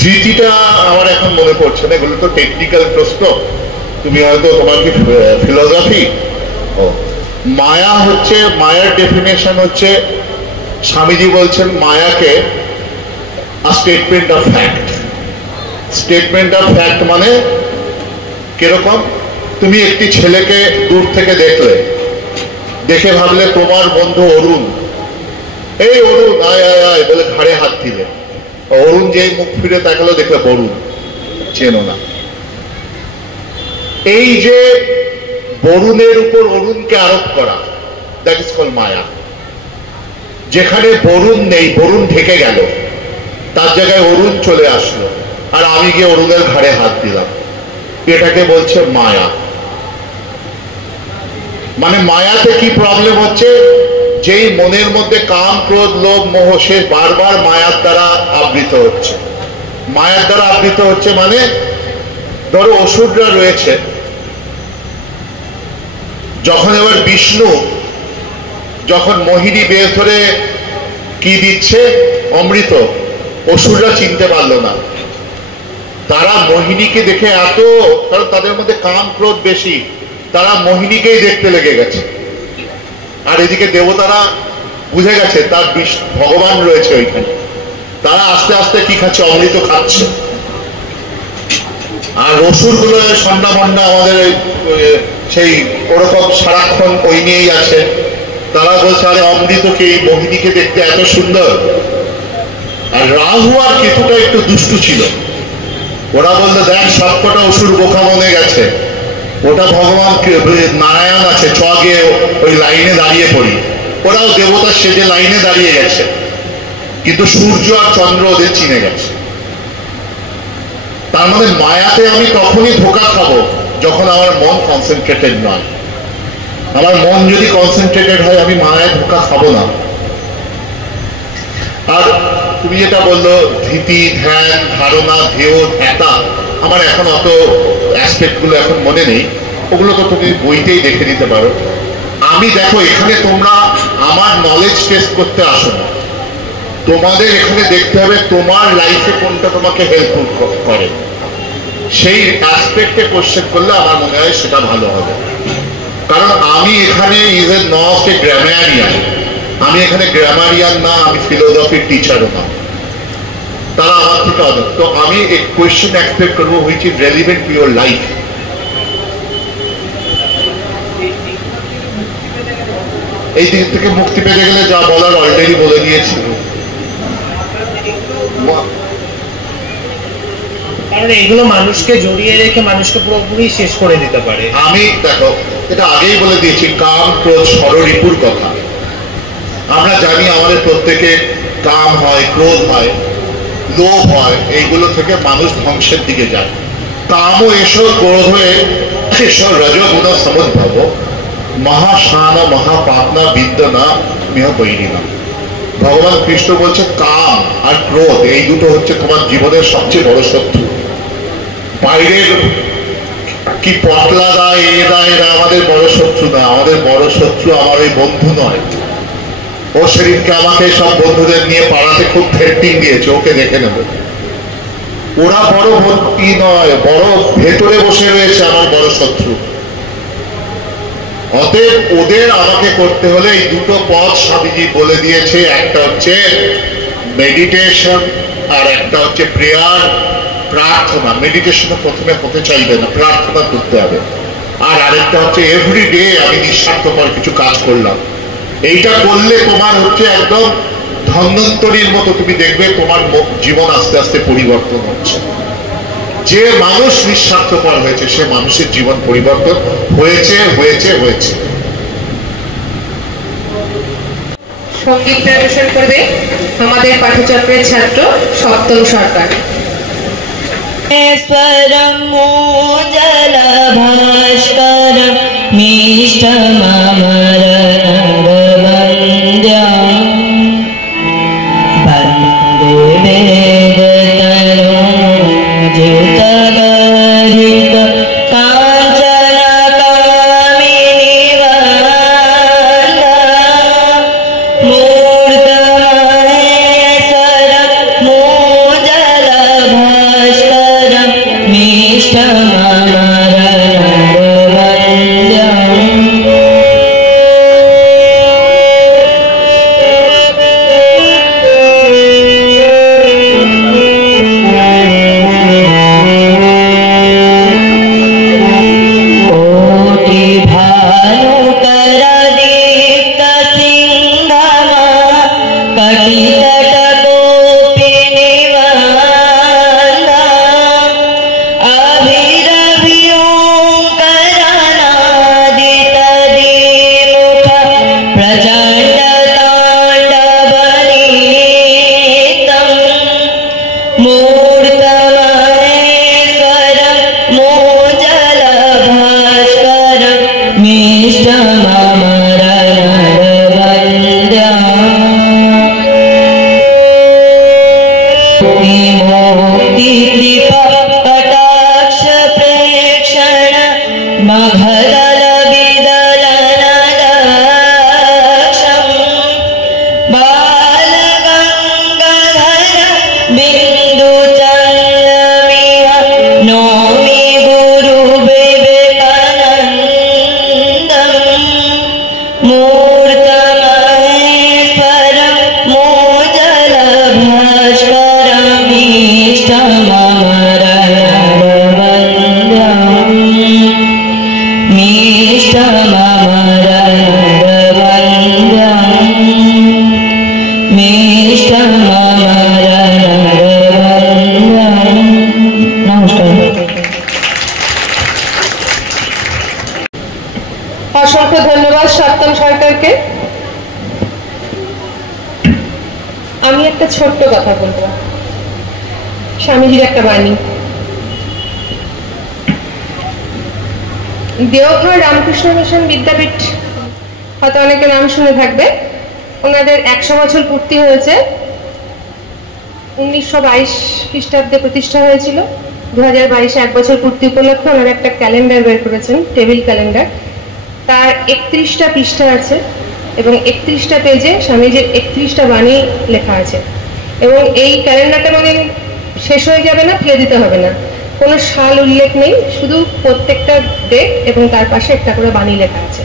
ধৃতিটা আমার এখন মনে পড়ছে না, এগুলো তো টেকনিক্যাল প্রশ্ন। তুমি হয়তো, তোমার কি ফিলোসফি? ও, মায়া হচ্ছে, মায়ার ডেফিনেশন হচ্ছে, স্বামীজি বলছেন মায়াকে statement of fact. Statement of fact মানে কিরকম? তুমি একটি ছেলেকে দূর থেকে দেখলে, দেখে ভাবলে তোমার বন্ধু অরুণ, এই অরুণ আয় আয় আয় বলে ঘাড়ে হাত দিলে। অরুণ যেই মুখ ফিরে তাকালো, দেখলে বরুণ, চেনো না। এই যে বরুণের উপর অরুণকে আরোপ করা, দ্যাট ইজ কল মায়া। যেখানে বরুণ নেই, বরুণ ঢেকে গেল, তার জায়গায় অরুণ চলে আসলো, আর আমি গিয়ে অরুণের ঘাড়ে হাত দিলাম, এটাকে বলছে মায়া। মানে মায়াতে কি প্রবলেম হচ্ছে? যেই মনের মধ্যে কাম, ক্রোধ, লোভ, মোহ, সে বারবার মায়ার দ্বারা আবৃত হচ্ছে। মায়ার দ্বারা আবৃত হচ্ছে মানে, ধরো অসুররা রয়েছে, যখন এবার বিষ্ণু যখন মোহিনী বেশ ধরে কি দিচ্ছে? অমৃত। অসুররা চিনতে পারলো না। তারা মোহিনীকে দেখে এত, কারণ তাদের মধ্যে কাম, ক্রোধ বেশি, তারা মোহিনীকেই দেখতে লেগে গেছে। আর এদিকে দেবতারা বুঝে গেছে তার ভগবান রয়েছে ওইখানে, তারা আস্তে আস্তে কি খাচ্ছে? অমৃত খাচ্ছে। আর অসুরগুলো সন্ধ্যা মন্ডা আমাদের সেই ওরকম সারাক্ষণ ওই নিয়েই আছে। তারা বলছে আরে অমৃতকে, এই মোহিনীকে দেখতে এত সুন্দর। আর রাহু আর কেতুটা একটু দুষ্টু ছিল। ওরা বললো দেখ সবকটা অসুর বোকা মনে গেছে, ওটা ভগবান নারায়ণ আছে, চ গিয়ে ওই লাইনে দাঁড়িয়ে পড়ি। ওরাও দেবতার সেজে লাইনে দাঁড়িয়ে গেছে, কিন্তু সূর্য আর চন্দ্র ওদের চিনে গেছে। তার মানে মায়াতে আমি তখনই ধোকা খাবো যখন আমার মন কনসেন্ট্রেটেড নয়। আমার মন যদি কনসেন্ট্রেটেড হয়, আমি মায়ায় ধোকা খাবো না। আর তুমি যেটা বললো ধৃতি, ধ্যান, ধারণা, ধ্যেয়, ধ্যাতা, আমার এখন অত অ্যাসপেক্টগুলো এখন মনে নেই, ওগুলো তো তুমি বইতেই দেখে নিতে পারো। আমি দেখো, এখানে তোমরা আমার নলেজ টেস্ট করতে আসো না, তোমাদের এখানে দেখতে হবে তোমার লাইফে কোনটা তোমাকে হেল্পফুল করে। সেই অ্যাসপেক্টে কোশ্চেন করলে আমার মনে হয় সেটা ভালো হবে। কারণ আমি এখানে ইজ এ নট এ গ্রামারিয়ান, আমি এখানে গ্রামারিয়ান না, আমি ফিলোসফির টিচারও না। তারা আমার থেকে অনেক। তো আমি এক কোয়েশ্চেন এক্সপেক্ট করবো which is relevant to your life. এই দিক থেকে মুক্তি পেতে গেলে যা বলার অলরেডি বলে দিয়েছি। কারণ এগুলো মানুষকে জড়িয়ে রেখে মানুষকে পুরোপুরি শেষ করে দিতে পারে। আমি দেখো, এটা আগেই বলে দিয়েছি, কাম ক্রোধ ষড়রিপুর কথা। আমরা জানি আমাদের প্রত্যেকে কাম হয়, ক্রোধ হয়, লোভ হয়, এইগুলো থেকে মানুষ ধ্বংসের দিকে যায়। কামও এসো, ক্রোধ হয়ে এসো, রজগুণ সমুদ্ভব, মহাশান মহাপাপনা বিদ্যনা মিহ বৈরিনা। ভগবান কৃষ্ণ বলছে কাম আর ক্রোধ এই দুটো হচ্ছে তোমার জীবনের সবচেয়ে বড় শত্রু। বাইরের কি পটলা দেয়, এরা আমাদের বড় শত্রু না। আমাদের বড় শত্রু আমার ওই বন্ধু নয়। ও সেদিনকে আমাকে সব বন্ধুদের নিয়ে পাড়াতে খুব থ্রেটিং দিয়েছে, ওকে দেখে নেব। ওরা বড় ভক্তি নয়, বড় ভেতরে বসে রয়েছে আমার বড় শত্রু। অতএব ওদের আমাকে করতে হলে এই দুটো পথ স্বামীজি বলে দিয়েছে, একটা হচ্ছে মেডিটেশন আর একটা হচ্ছে প্রেয়ার, প্রার্থনা। মেডিটেশনে প্রথমে হতে চাইবে না, প্রার্থনা করতে হবে। আর আরেকটা হচ্ছে এভরিডে আমি নিঃস্বার্থপর কিছু কাজ করলাম। এইটা করলে তোমার হচ্ছে একদম ধন্বন্তরীর মতো, তুমি দেখবে তোমার জীবন আস্তে আস্তে পরিবর্তন হচ্ছে। যে মানুষ নিঃস্বার্থপর হয়েছে সে মানুষের জীবন পরিবর্তন হয়েছে হয়েছে হয়েছে। সঙ্গীত পরিবেশন করবে আমাদের পাঠচক্রের ছাত্র সপ্তম সরকার। জল ভাস্কর মিষ্টমামর বন্দ্যম বন্দে বেদতনো জিতগরিত কাঞ্চন কামিনী বন্দনা মূর্তমহেশ্বর মোজল ভাস্কর মিষ্টমামর অসংখ্য ধন্যবাদ সপ্তম সরকারকে। আমি একটা ছোট্ট কথা বলবো, স্বামীজির একটা বাণী। দেওঘর রামকৃষ্ণ মিশন বিদ্যাপীঠ হয়তো অনেকে নাম শুনে থাকবে। ওনাদের 100 বছর পূর্তি হয়েছে। 1922 খ্রিস্টাব্দে প্রতিষ্ঠা হয়েছিল। 2022 1 বছর পূর্তি উপলক্ষে ওনারা একটা ক্যালেন্ডার বের করেছেন, টেবিল ক্যালেন্ডার। তার 31টা পৃষ্ঠা আছে এবং 31টা পেজে স্বামীজির 31টা বাণী লেখা আছে। এবং এই ক্যালেন্ডারটা মানে শেষ হয়ে যাবে না, ফেলে দিতে হবে না, কোনো সাল উল্লেখ নেই, শুধু প্রত্যেকটা ডেট এবং তার পাশে একটা করে বাণী লেখা আছে।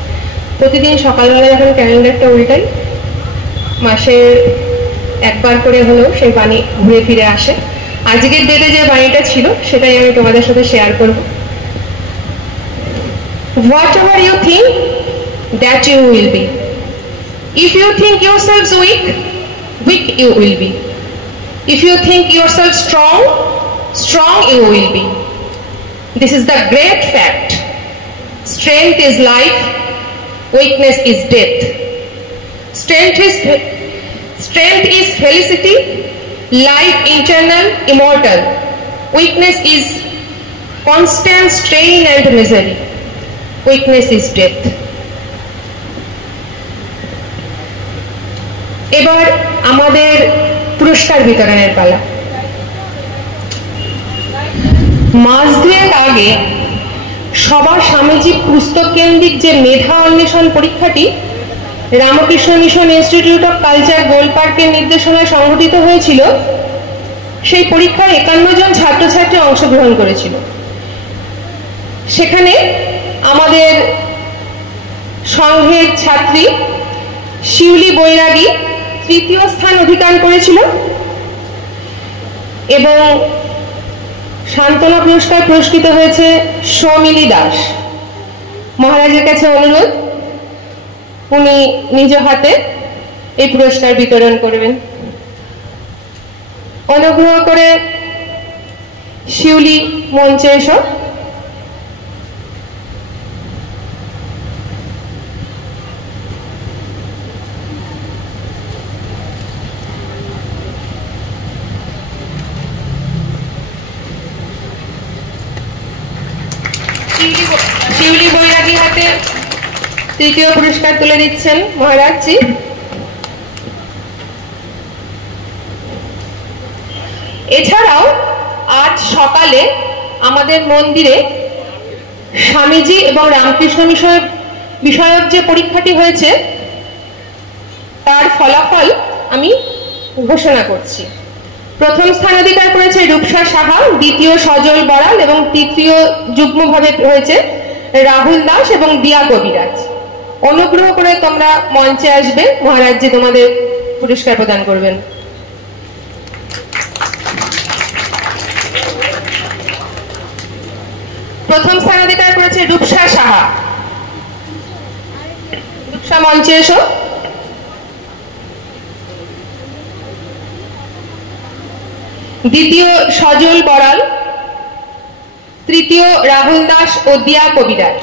প্রতিদিন সকালবেলা যখন ক্যালেন্ডারটা উল্টাই, মাসের একবার করে হলেও সেই বাণী ঘুরে ফিরে আসে। আজকের ডেটে যে বাণীটা ছিল সেটাই আমি তোমাদের সাথে শেয়ার করব। Whatever you think, that you will be. If you think yourselves weak, weak you will be. If you think yourself strong, strong you will be. This is the great fact. Strength is life, weakness is death. Strength is felicity, life eternal, immortal. Weakness is constant strain and misery. Weakness is death. এবার আমাদের পুরস্কার বিতরণের পালা। মাস দুয়েক আগে সবার স্বামীজি পুস্তক কেন্দ্রিক যে মেধা অন্বেষণ পরীক্ষাটি Ramakrishna mission institute of culture গোলপার্কের নির্দেশনায় সংগঠিত হয়েছিল, সেই পরীক্ষায় 51 জন ছাত্রছাত্রী অংশগ্রহণ করেছিল। সেখানে আমাদের সংঘের ছাত্রী শিউলি বৈরাগী তৃতীয় স্থান অধিকার করেছিল এবং সান্ত্বনা পুরস্কার পুরস্কৃত হয়েছে সৌমিলি দাস। মহারাজের কাছে অনুরোধ, উনি নিজ হাতে এই পুরস্কার বিতরণ করবেন। অনুগ্রহ করে শিউলি মঞ্চে এসো। শিউলি বৈরাগী হাতে তৃতীয় পুরস্কার তুলে দিচ্ছেন মহারাজজি। এছাড়াও আজ সকালে আমাদের মন্দিরে স্বামীজি এবং রামকৃষ্ণ বিষয়ক যে পরীক্ষাটি হয়েছে তার ফলাফল আমি ঘোষণা করছি। প্রথম স্থান অধিকার করেছে রূপসা সাহা, দ্বিতীয় সজল বড়াল এবং তৃতীয় যুগ্মভাবে হয়েছে রাহুল দাস এবং দিয়া কবিরাজ। অনুগ্রহ করে তোমরা মঞ্চে আসবে, মহারাজজি তোমাদের পুরস্কার প্রদান করবেন। প্রথম স্থান অধিকার করেছে রূপসা সাহা। রূপসা মঞ্চে এসো। দ্বিতীয় সজল বড়াল, তৃতীয় রাহুল দাস ও দিয়া কবিরাজ।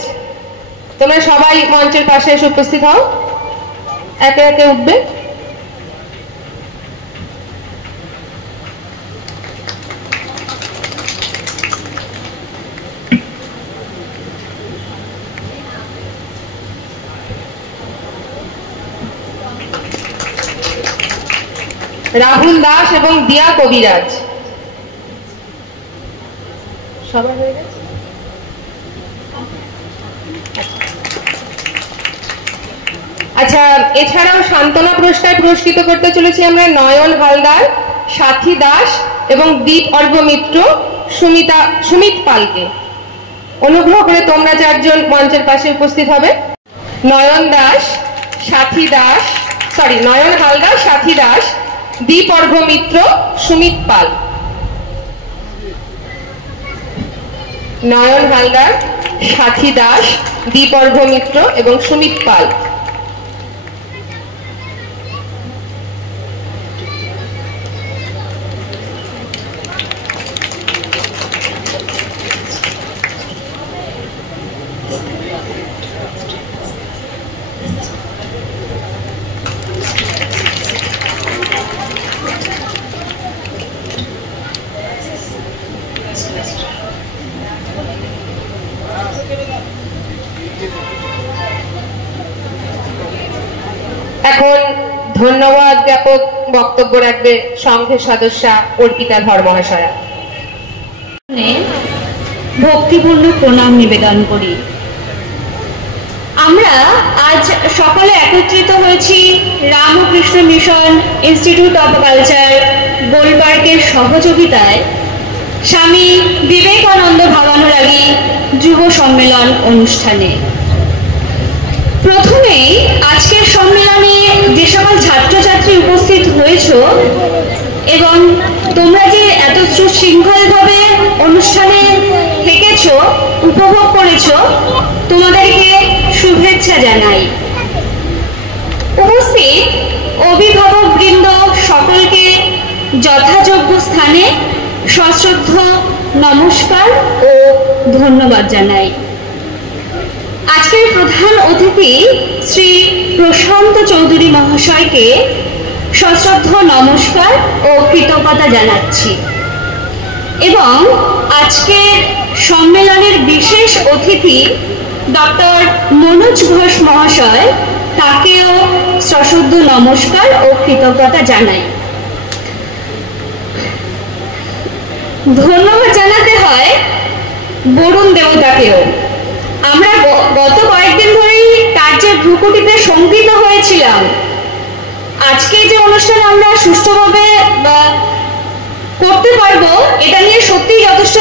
তোমরা সবাই মঞ্চের পাশে এসে উপস্থিত হও, একে একে উঠবে। রাহুল দাস এবং দিয়া কবিরাজ সবাই হয়ে গেছে। আচ্ছা, এছাড়াও সান্ত্বনা পুরস্কার পুরস্কৃত করতে চলেছি আমরা নয়ন হালদার, সাথী দাস এবং দীপ অর্ঘ্য মিত্র, সুমিত পালকে। অনুগ্রহ করে তোমরা চারজন মঞ্চের পাশে উপস্থিত হবে। নয়ন হালদার, সাথী দাস, দীপ অর্ঘ্য মিত্র, সুমিত পাল। নয়ন হালদার, সাথী দাস, দীপ অর্ঘ্য মিত্র এবং সুমিত পাল। এখন ধন্যবাদ জ্ঞাপক বক্তব্য রাখবে সংঘের সদস্যা অর্পিতা ধর মহাশয়া। ভক্তিপূর্ণ প্রণাম নিবেদন করি। আমরা আজ সকলে একত্রিত হয়েছি Ramakrishna mission institute of culture গোলপার্কের সহযোগিতায় স্বামী বিবেকানন্দ ভাবানুরাগী যুব সম্মেলন অনুষ্ঠানে। প্রথমেই আজকের সম্মেলনে যে সকল ছাত্রছাত্রী উপস্থিত হয়েছ এবং তোমরা যে এত সুশৃঙ্খলভাবে অনুষ্ঠানে থেকেছ, উপভোগ করেছ, তোমাদেরকে শুভেচ্ছা জানাই। উপস্থিত অভিভাবক বৃন্দ সকলকে যথাযোগ্য স্থানে সশ্রদ্ধ নমস্কার ও ধন্যবাদ জানাই। আজকের প্রধান অতিথি শ্রী প্রশান্ত চৌধুরী মহাশয়কে সশ্রদ্ধ নমস্কার ও কৃতজ্ঞতা জানাচ্ছি এবং আজকের সম্মেলনের বিশেষ অতিথি ডক্টর মনোজ ঘোষ মহাশয়, তাকেও সশ্রদ্ধ নমস্কার ও কৃতজ্ঞতা জানাই। ধন্যবাদ জানাতে হয় বরুণ দেবতাকেও। আমরা গত কয়েকদিন ধরেই তার যে ভ্রুকুটিতে শঙ্কিত হয়েছিলাম, আজকে যে অনুষ্ঠান আমরা সুষ্ঠুভাবে করতে পারবো এটা নিয়ে সত্যিই যথেষ্ট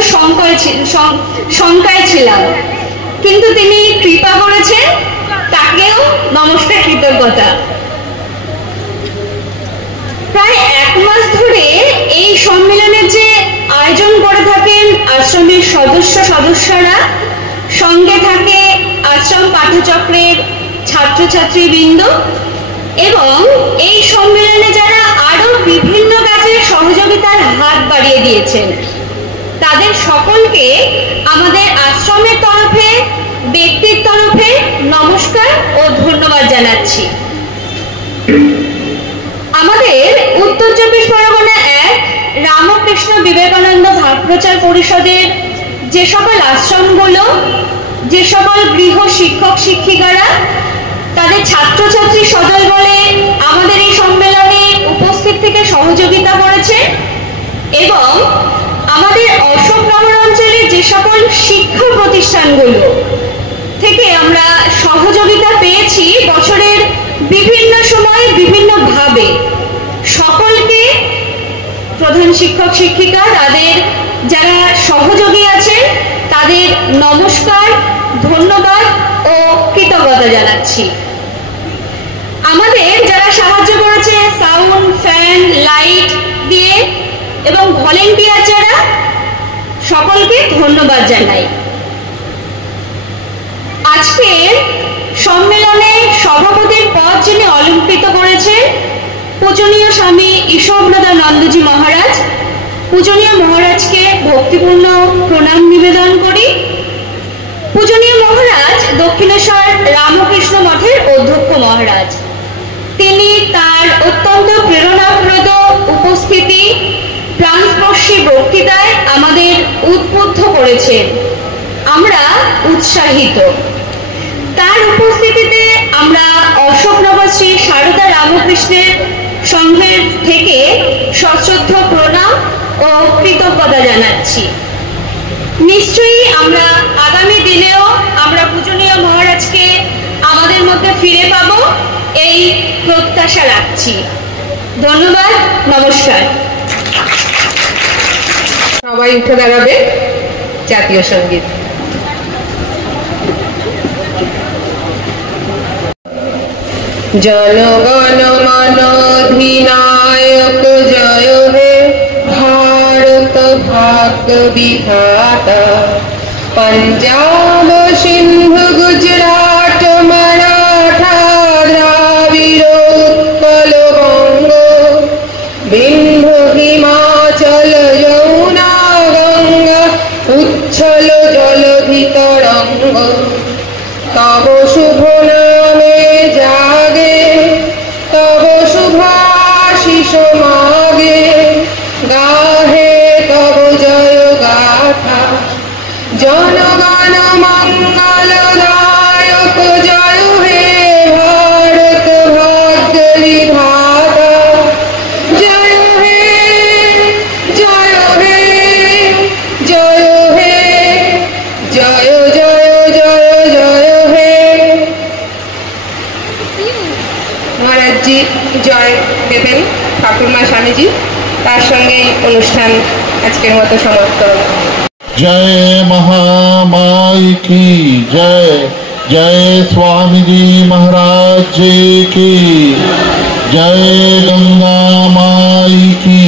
শঙ্কায় ছিলাম, কিন্তু তিনি কৃপা করেছেন, তাকেও নমস্কার, কৃতজ্ঞতা। প্রায় 1 মাস ধরে এই সম্মেলনের যে আয়োজন করে থাকেন আশ্রমের সদস্যরা, সঙ্গে থাকে আশ্রম পাঠচক্রের ছাত্রছাত্রীবৃন্দ এবং এই সম্মেলনে যারা আরো বিভিন্ন কাজে সহযোগিতার হাত বাড়িয়ে দিয়েছেন, তাদের সকলকে আমাদের আশ্রমের তরফে, ব্যক্তির তরফে নমস্কার ও ধন্যবাদ জানাচ্ছি। আমাদের উত্তর 24 পরগনা 1 রামকৃষ্ণ বিবেকানন্দ ভাব প্রচার পরিষদের যে সকল আশ্রমগুলো, যে সকল গৃহ শিক্ষক শিক্ষিকারা তাদের ছাত্রছাত্রী সদল বলে আমাদের এই সম্মেলনে উপস্থিত থেকে সহযোগিতা করেছে এবং আমাদের অশোকনগর অঞ্চলের যে সকল শিক্ষা প্রতিষ্ঠানগুলো থেকে আমরা সহযোগিতা পেয়েছি বছরের বিভিন্ন সময়ে বিভিন্নভাবে, সকলকে, প্রধান শিক্ষক শিক্ষিকা, তাদের যারা সহযোগী আছে তাদের নমস্কার, ধন্যবাদ ও কৃতজ্ঞতা জানাচ্ছি। আমাদের যারা সাহায্য করেছে সাউন্ড, ফ্যান, লাইট দিয়ে এবং ভলেন্টিয়ার যারা, সকলকে ধন্যবাদ জানাই। আজকের সম্মেলনে সভাপতির পদ যিনি অলঙ্কৃত করেছেন পূজনীয় স্বামী ঈশ্বরদানন্দজি মহারাজ, পূজনীয় মহারাজকে ভক্তিপূর্ণ প্রণাম নিবেদন করি। পূজনীয় মহারাজ দক্ষিণেশ্বর রামকৃষ্ণ মঠের অধ্যক্ষ মহারাজ, তিনি তার অত্যন্ত প্রেরণাপ্রদ উপস্থিতি, প্রাণস্পর্শী বক্তৃতায় আমাদের উদ্বুদ্ধ করেছেন। আমরা উৎসাহিত। তার উপস্থিতিতে আমরা অশোকনগর শ্রী সারদা রামকৃষ্ণের সংঘের থেকে সশ্রদ্ধ প্রণাম ও কৃতজ্ঞতা জানাচ্ছি। নিশ্চয়ই আমরা আগামী দিনেও আমরা পূজনীয় মহারাজকে আমাদের মধ্যে ফিরে পাব, এই প্রত্যাশা রাখছি। ধন্যবাদ, নমস্কার। সবাই উঠে দাঁড়াবে, জাতীয় সঙ্গীত। জনগণ মন অধিনায়ক জয় হে ভারত ভাগ্য বিধাতা, পঞ্জাব সিন্ধু গুজরাট মারাঠা দ্রাবিড় উৎকল বঙ্গ, বিন্ধ্য হিমাচল যমুনা গঙ্গা উচ্ছল জলধি তরঙ্গ, তব শুভ নামে জাগে তব শুভাশিস মাগে, গাহে তব জয় গাথা, জনগণ মঙ্গল দায়ক জয় হে ভারত ভাগ্য বিধাতা, জয় হে জয় হে জয় হে জয় জয় জয় জয় হে। মহারাজজি জয় দেবেন ঠাকুরমা স্বামীজি, তার সঙ্গে অনুষ্ঠান আজকের মতো সমাপ্ত। जय महामाई की जय, जय स्वामी जी महाराज जी की, जय गंगा माई की।